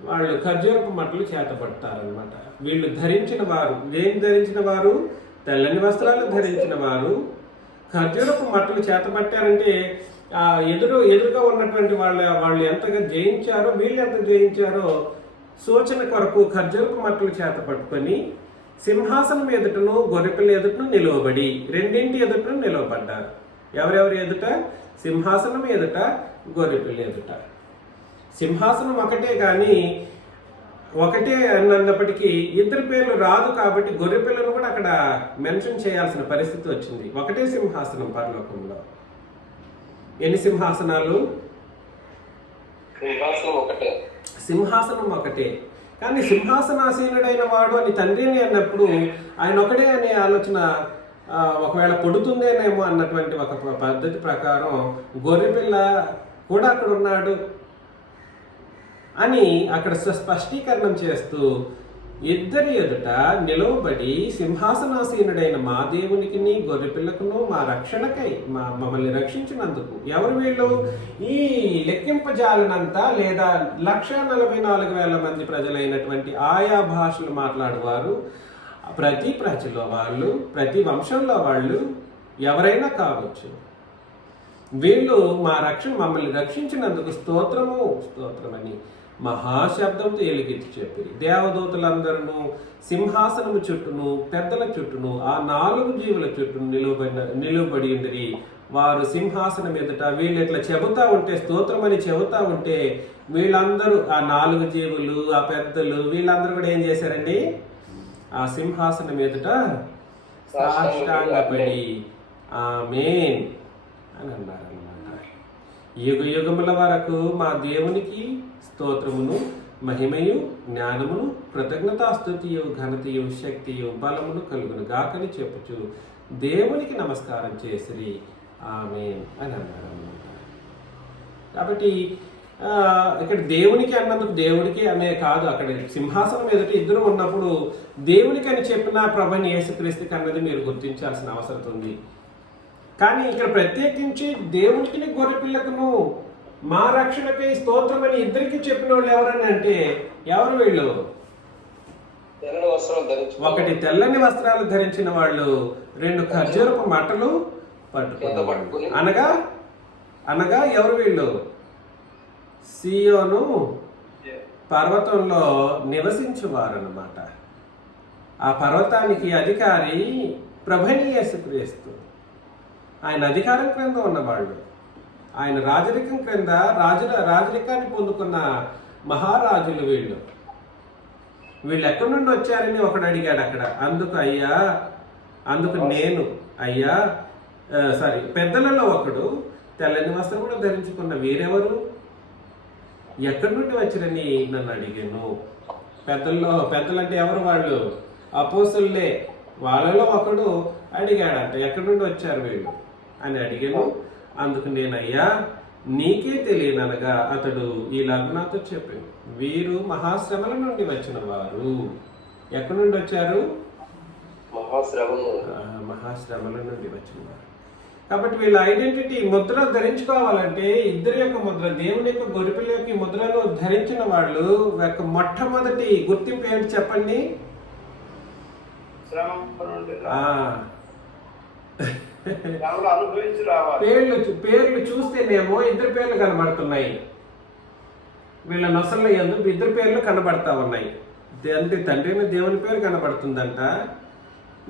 వాళ్ళు ఖర్జూరపు మట్టలు చేతపడతారనమాట. వీళ్ళు ధరించిన వారు ఏం ధరించిన వారు? తెల్లని వస్త్రాలు ధరించిన వారు ఖర్జూరపు మట్టలు చేతపట్టారంటే ఎదురుగా ఉన్నటువంటి వాళ్ళు ఎంతగా జయించారో, వీళ్ళు ఎంత జయించారో సూచన కొరకు ఖర్జూరపు మట్టలు చేత పట్టుకొని సింహాసనం ఎదుటను గొర్రెపిల్ల ఎదుటను నిలువబడి, రెండింటి ఎదుటను నిలవబడ్డారు. ఎవరెవరి ఎదుట? సింహాసనం ఎదుట, గొర్రెపిల్ల ఎదుట. సింహాసనం ఒకటే కానీ ఒకటే అన్నప్పటికీ ఇద్దరు పేర్లు రాదు కాబట్టి గొర్రెపిల్లను కూడా అక్కడ మెన్షన్ చేయాల్సిన పరిస్థితి వచ్చింది. ఒకటే సింహాసనం పరలోకంలో. ఎన్ని సింహాసనాలు? సింహాసనం ఒకటే. కానీ సింహాసనాసీనుడైన వాడు అని తండ్రిని అన్నప్పుడు ఆయన ఒకడే అనే ఆలోచన ఒకవేళ పొడుతుందేనేమో అన్నటువంటి ఒక పద్ధతి ప్రకారం గొర్రెపిల్ల కూడా అక్కడ ఉన్నాడు అని అక్కడ స్పష్టీకరణం చేస్తూ ఇద్దరి ఎదుట నిలవబడి సింహాసనాసీనుడైన మా దేవునికి గొర్రెపిల్లకును మా రక్షణకై మమ్మల్ని రక్షించినందుకు. ఎవరు వీళ్ళు? ఈ లెక్కింపజాలనంతా లేదా 1,44,000 మంది ప్రజలైనటువంటి ఆయా భాషలు మాట్లాడేవారు, ప్రతి ప్రజలో వాళ్ళు, ప్రతి వంశంలో వాళ్ళు ఎవరైనా కావచ్చు. వీళ్ళు మమ్మల్ని రక్షించినందుకు స్తోత్రమని మహాశబ్దంతో ఎలుగెత్తి చెప్పి దేవదూతలందరూ సింహాసనము చుట్టూను పెద్దల చుట్టూను ఆ 4 జీవుల చుట్టూ నిలువబడి ఉండిరి. వారు సింహాసనం ఎదుట వీళ్ళు ఇట్లా చెబుతా ఉంటే, స్తోత్రమని చెబుతా ఉంటే వీళ్ళందరూ ఆ 4 జీవులు, ఆ పెద్దలు వీళ్ళందరూ కూడా ఏం చేశారండి? ఆ సింహాసనం ఎదుట సాష్టాంగపడి ఆమేన్ అని అన్నారన్నమాట. యుగ యుగముల వరకు మా దేవునికి స్తోత్రమును, మహిమయు, జ్ఞానమును, కృతజ్ఞతాస్తుతియు, ఘనతయు, శక్తియు, బలమును కలుగును గాకని చెప్పుచు దేవునికి నమస్కారం చేసిరి ఆమేన్ అని అన్నారన్నమాట. కాబట్టి ఇక్కడ దేవునికి అన్నందుకు దేవుడికి అనే కాదు, అక్కడ సింహాసనం ఎదుట ఇద్దరు ఉన్నప్పుడు దేవునికి అని చెప్పిన ప్రభుని యేసుక్రీస్తుకి అన్నది మీరు గుర్తించాల్సిన అవసరం ఉంది. కానీ ఇక్కడ ప్రత్యేకించి దేవునికి గొర్రెపిల్లకును మా రక్షణకై స్తోత్రమని ఇద్దరికి చెప్పిన వాళ్ళు ఎవరని అంటే ఎవరు వీళ్ళు? ఒకటి తెల్లని వస్త్రాలు ధరించిన వాళ్ళు, 2 ఖర్జూరపు మట్టలు పట్టుకున్నారు. అనగా ఎవరు వీళ్ళు? సియోను పర్వతంలో నివసించువారన్నమాట. ఆ పర్వతానికి అధికారి ప్రభుని యేసుక్రీస్తు. ఆయన అధికారం క్రింద ఉన్నవాళ్ళు, ఆయన రాజరికం క్రింద రాజరికాన్ని పొందుకున్న మహారాజులు వీళ్ళు. వీళ్ళు ఎక్కడి నుండి వచ్చారని ఒకడు అడిగాడు అక్కడ. అందుకు నేను పెద్దలలో ఒకడు తెల్లని వస్త్రములు ధరించుకున్న వీరెవరు, ఎక్కడి నుండి వచ్చిరని నన్ను అడిగాను. పెద్దలంటే ఎవరు? వాళ్ళు అపోస్తలులే. వాళ్ళలో ఒకడు అడిగాడంట, ఎక్కడి నుండి వచ్చారు వీళ్ళు అని అడిగాను. అందుకు నేనయ్యా నీకే తెలియననగా అతడు ఈలాగ నాతో చెప్పాను, వీరు మహాశ్రమల నుండి వచ్చిన వారు. ఎక్కడి నుండి వచ్చారు? మహాశ్రమల నుండి వచ్చిన వారు. కాబట్టి వీళ్ళ ఐడెంటిటీ ముద్ర ధరించుకోవాలంటే ఇద్దరి యొక్క ముద్ర, దేవుని యొక్క గొర్రెపిల్ల యొక్క ఈ ముద్రను ధరించిన వాళ్ళు యొక్క మొట్టమొదటి గుర్తింపు ఏంటి చెప్పండి? పేర్లు చూస్తేనేమో ఇద్దరు పేర్లు కనబడుతున్నాయి. వీళ్ళ నొసళ్ళ యందు ఇద్దరు పేర్లు కనబడతా ఉన్నాయి. అంటే తండ్రి అయిన దేవుని పేరు కనబడుతుందంట,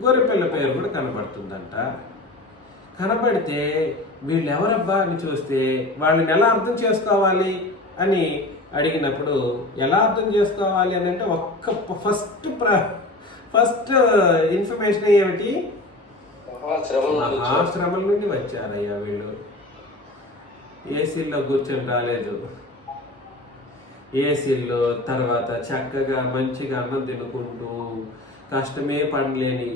గొర్రెపిల్ల పేరు కూడా కనబడుతుందంట. కనబడితే వీళ్ళు ఎవరబ్బా అని చూస్తే వాళ్ళని ఎలా అర్థం చేసుకోవాలి అని అడిగినప్పుడు, ఎలా అర్థం చేసుకోవాలి అని అంటే ఒక్క ఫస్ట్ ఇన్ఫర్మేషన్ ఏమిటి? ఆశ్రమం నుండి వచ్చారయ్యా వీళ్ళు. ఏసీల్లో కూర్చొని రాలేదు. ఏసీల్లో తర్వాత చక్కగా మంచిగా అన్నం తినుకుంటూ కష్టమే పడలేని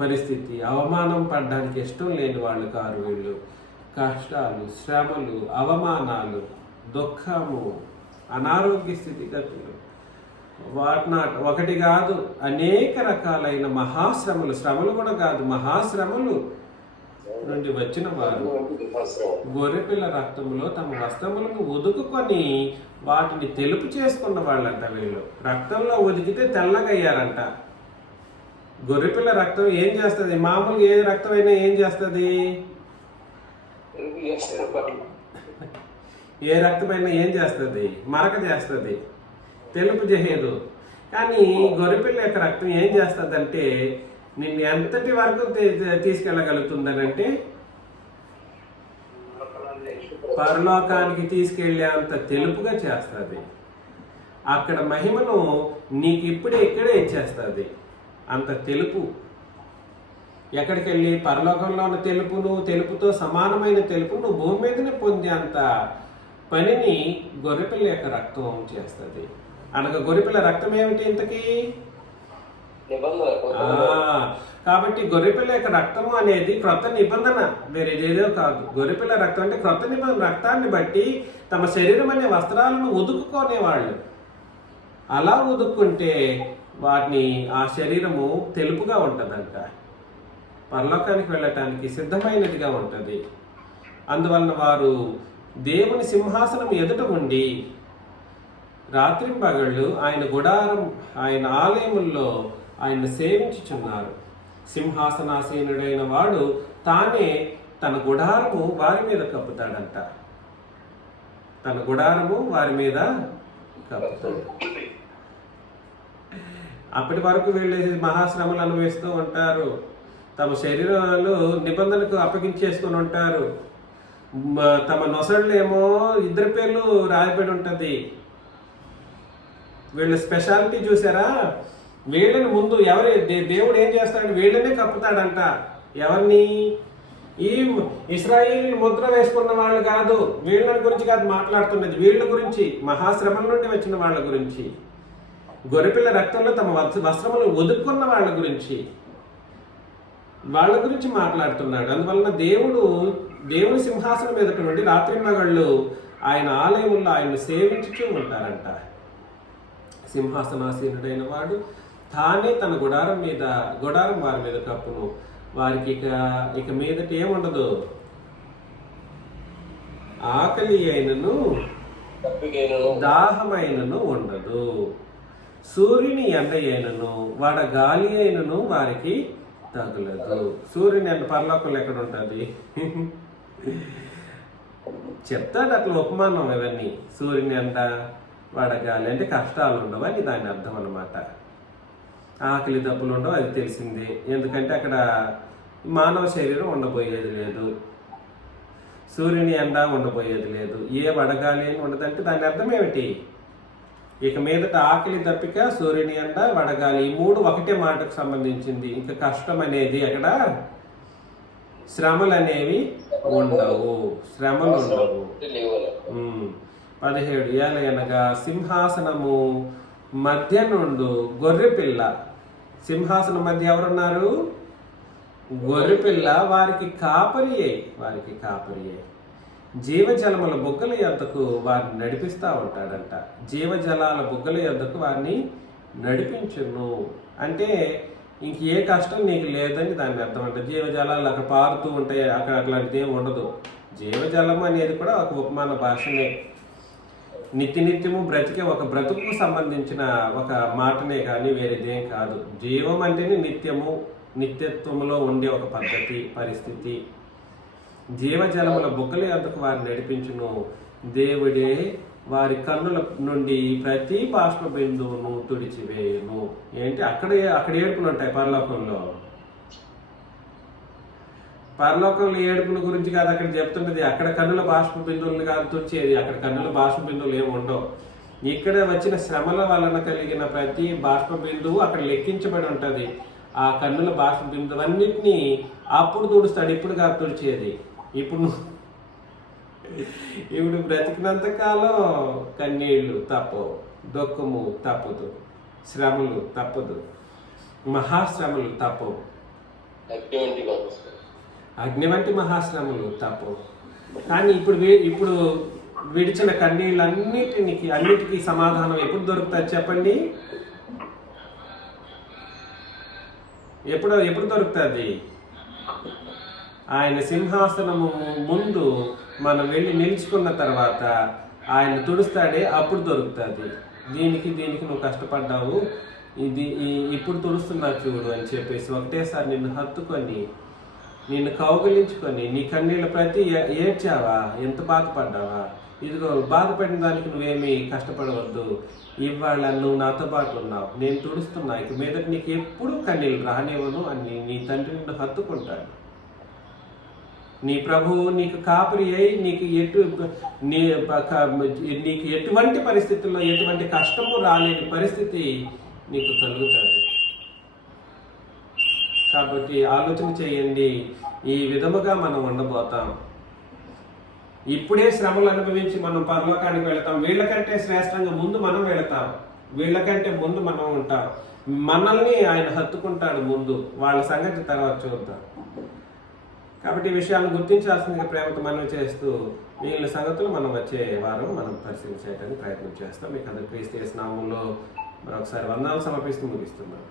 పరిస్థితి, అవమానం పడడానికి ఇష్టం లేని వాళ్ళు కారు వీళ్ళు. కష్టాలు, శ్రమలు, అవమానాలు, దుఃఖము, అనారోగ్య స్థితిగతులు, ఒకటి కాదు అనేక రకాలైన మహాశ్రమలు, శ్రమలు కూడా కాదు మహాశ్రమలు నుండి వచ్చిన వారు గొర్రెపిల్ల రక్తంలో తమ వస్త్రములను ఉదుకుకొని వాటిని తెలుపు చేసుకున్న వాళ్ళంట వీళ్ళు. రక్తంలో ఉదికితే తెల్లగా అయ్యారంట. గొర్రెపిల్ల రక్తం ఏం చేస్తుంది? మామూలుగా ఏ రక్తం అయినా ఏం చేస్తుంది? ఏ రక్తమైనా ఏం చేస్తుంది? మరక చేస్తుంది, తెలుపు చేయదు. కానీ గొర్రెపిల్ల యొక్క రక్తం ఏం చేస్తుంది అంటే నిన్ను ఎంతటి వరకు తీసుకెళ్ళగలుగుతుందని అంటే పరలోకానికి తీసుకెళ్లే అంత తెలుపుగా చేస్తుంది. అక్కడ మహిమను నీకు ఇక్కడే ఇచ్చేస్తుంది. అంత తెలుపు. ఎక్కడికి వెళ్ళి పరలోకంలో ఉన్న తెలుపుతో సమానమైన తెలుపు నువ్వు భూమి మీదనే పొందే అంత పనిని గొర్రెపిల్ల యొక్క రక్తం చేస్తుంది. అనగా గొర్రెపిల్ల రక్తం ఏమిటి ఇంతకీ? కాబట్టి గొర్రెపిల్ల యొక్క రక్తము అనేది క్రొత్త నిబంధన, వేరేదేదో కాదు. గొర్రెపిల్ల రక్తం అంటే క్రొత్త నిబంధన. రక్తాన్ని బట్టి తమ శరీరం అనే వస్త్రాలను ఉదుకుకునేవాళ్ళు. అలా ఉదుక్కుంటే వాటిని ఆ శరీరము తెలుపుగా ఉంటుందంట, పరలోకానికి వెళ్ళటానికి సిద్ధమైనదిగా ఉంటుంది. అందువలన వారు దేవుని సింహాసనం ఎదుట ఉండి రాత్రింపగళ్ళు ఆయన గుడారం, ఆయన ఆలయముల్లో ఆయన సేవించుచున్నారు. సింహాసనాసీనుడైన వాడు తానే తన గుడారము వారి మీద కప్పుతాడంట. తన గుడారము వారి మీద కప్పుతాడు. అప్పటి వరకు వీళ్ళు మహాశ్రమలు అనుభవిస్తూ ఉంటారు. తమ శరీరాలు నిబంధనకు అప్పగించేసుకుని ఉంటారు. తమ నొసళ్ళు ఏమో ఇద్దరి పేర్లు రాయబడి ఉంటుంది. వీళ్ళ స్పెషాలిటీ చూసారా? వీళ్ళని ముందు దేవుడు ఏం చేస్తాడంటే వీళ్ళనే కప్పుతాడంట. ఎవరిని? ఈ ఇశ్రాయేలు ముద్ర వేసుకున్న వాళ్ళు కాదు, వీళ్ళ గురించి కాదు మాట్లాడుతున్నది. వీళ్ళ గురించి, మహాశ్రమల నుండి వచ్చిన వాళ్ళ గురించి, గొర్రెపిల్ల రక్తంలో తమ వస్త్రములు ఒదుక్కున్న వాళ్ళ గురించి మాట్లాడుతున్నాడు. అందువలన దేవుని సింహాసనం ఎదుట నుండి రాత్రింబగళ్ళు ఆయన ఆలయంలో ఆయన్ను సేవించుతూ ఉంటారంట. సింహాసనాసీనుడైన వాడు తానే తన గుడారం వారి మీద కప్పును. వారికి ఇక మీదట ఏముండదు. ఆకలి అయినను దాహమైనను ఉండదు. సూర్యుని ఎండ అయినను వాడ గాలి అయినను వారికి తగులదు. సూర్యుని ఎండ పరలోకంలో ఎక్కడ ఉంటుంది? చెప్తాడు అట్లా ఉపమానం ఇవన్నీ. సూర్యుని ఎండ వాడగాలి అంటే కష్టాలు ఉండవు అని దాని అర్థం అన్నమాట. ఆకలి దప్పులు ఉండవు, అది తెలిసిందే. ఎందుకంటే అక్కడ మానవ శరీరం ఉండబోయేది లేదు, సూర్యుని ఎండ ఉండబోయేది లేదు, ఏ వడగాలి అని ఉండదంటే దాని అర్థం ఏమిటి? ఇక మీదట ఆకలి దప్పిక, సూర్యుని ఎండ, వడగాలి ఈ మూడు ఒకటే మాటకు సంబంధించింది. ఇంకా కష్టం అనేది అక్కడ, శ్రమలు అనేవి ఉండవు. 17 ఏలయనగా సింహాసనము మధ్య నుండు గొర్రెపిల్ల. సింహాసనం మధ్య ఎవరున్నారు? గొర్రెపిల్ల వారికి కాపరి అయి జీవజలముల బుగ్గల యొద్దకు వారిని నడిపిస్తూ ఉంటాడంట. జీవజలాల బుగ్గల యొద్దకు వారిని నడిపించును అంటే ఇంక ఏ కష్టం నీకు లేదని దాని అర్థం అంట. జీవజలాలు అక్కడ పారుతూ ఉంటాయి, అక్కడ అట్లాంటిది ఏమి ఉండదు. జీవజలం అనేది కూడా ఒక ఉపమాన భాషనే, నిత్యము బ్రతికే ఒక బ్రతుకు సంబంధించిన ఒక మాటనే కానీ వేరేదేం కాదు. జీవం అంటేనే నిత్యత్వంలో ఉండే ఒక పద్ధతి, పరిస్థితి. జీవజలముల బుగ్గలి అందుకు వారిని నడిపించును, దేవుడే వారి కన్నుల నుండి ప్రతి బాష్ప బిందువును తుడిచివేయును. ఏంటి అక్కడ ఏడుపులు ఉంటాయి పరలోకంలో. పరలోకంలో ఏడుపుల గురించి కాదు అక్కడ చెప్తున్నది. అక్కడ కన్నుల బాష్ప బిందువులు కాదు తుడిచేది, అక్కడ కన్నుల బాష్ప బిందువులు ఏమి ఉండవు. ఇక్కడ వచ్చిన శ్రమల వలన కలిగిన ప్రతి బాష్ప బిందువు అక్కడ లెక్కించబడి ఉంటుంది. ఆ కన్నుల బాష్ప బిందువు అన్నిటినీ అప్పుడు తుడుస్తాడు, ఇప్పుడు కాదు తుడిచేది. ఇప్పుడు బ్రతికినంత కాలం కన్నీళ్లు తప్పవు, దుఃఖము తప్పదు, శ్రమలు తప్పదు, మహాశ్రమలు తప్పవు, అగ్ని వంటి మహాశ్రమలు తప్పవు. కానీ ఇప్పుడు విడిచిన అన్నిటికీ సమాధానం ఎప్పుడు దొరుకుతుంది చెప్పండి? ఎప్పుడు దొరుకుతుంది? ఆయన సింహాసనము ముందు మనం వెళ్ళి నిలుచుకున్న తర్వాత ఆయన తుడుస్తాడే, అప్పుడు దొరుకుతుంది. దీనికి నువ్వు కష్టపడ్డావు, ఇప్పుడు తుడుస్తున్నా చూడు అని చెప్పేసి ఒకటేసారి నిన్ను హత్తుకొని, నిన్ను కౌగిలించుకొని, నీ కన్నీళ్ళ ప్రతి ఏడ్చావా, ఎంత బాధపడ్డావా, ఇదిగో బాధపడిన దానికి నువ్వేమీ కష్టపడవద్దు, ఇవాళ నువ్వు నాతో పాటు ఉన్నావు, నేను తుడుస్తున్నా, ఇక మీద నీకు ఎప్పుడు కన్నీళ్ళు రానివ్వను అని నీ తండ్రి నిన్ను హత్తుకుంటాడు. నీ ప్రభువు నీకు కాపరి అయి నీకు ఎటువంటి పరిస్థితుల్లో ఎటువంటి కష్టము రాలేని పరిస్థితి నీకు కలుగుతుంది. కాబట్టి ఆలోచన చేయండి, ఈ విధముగా మనం ఉండబోతాం. ఇప్పుడే శ్రమలు అనుభవించి మనం పరలోకానికి వెళతాం. వీళ్ళకంటే శ్రేష్టంగా ముందు మనం వెళతాం, వీళ్ళకంటే ముందు మనం ఉంటాం. మనల్ని ఆయన హత్తుకుంటాడు ముందు, వాళ్ళ సంగతి తర్వాత చూద్దాం. కాబట్టి ఈ విషయాలను గుర్తించాల్సిందిగా ప్రేమతో మనం చేస్తూ మిగిలిన సంగతులు మనం వచ్చే వారం మనం పరిశీలించడానికి ప్రయత్నం చేస్తాం. మీకు అందరికీ క్రీస్తు యేసు నామములో మరొకసారి వందనాలు సమర్పిస్తూ ముగిస్తున్నాం.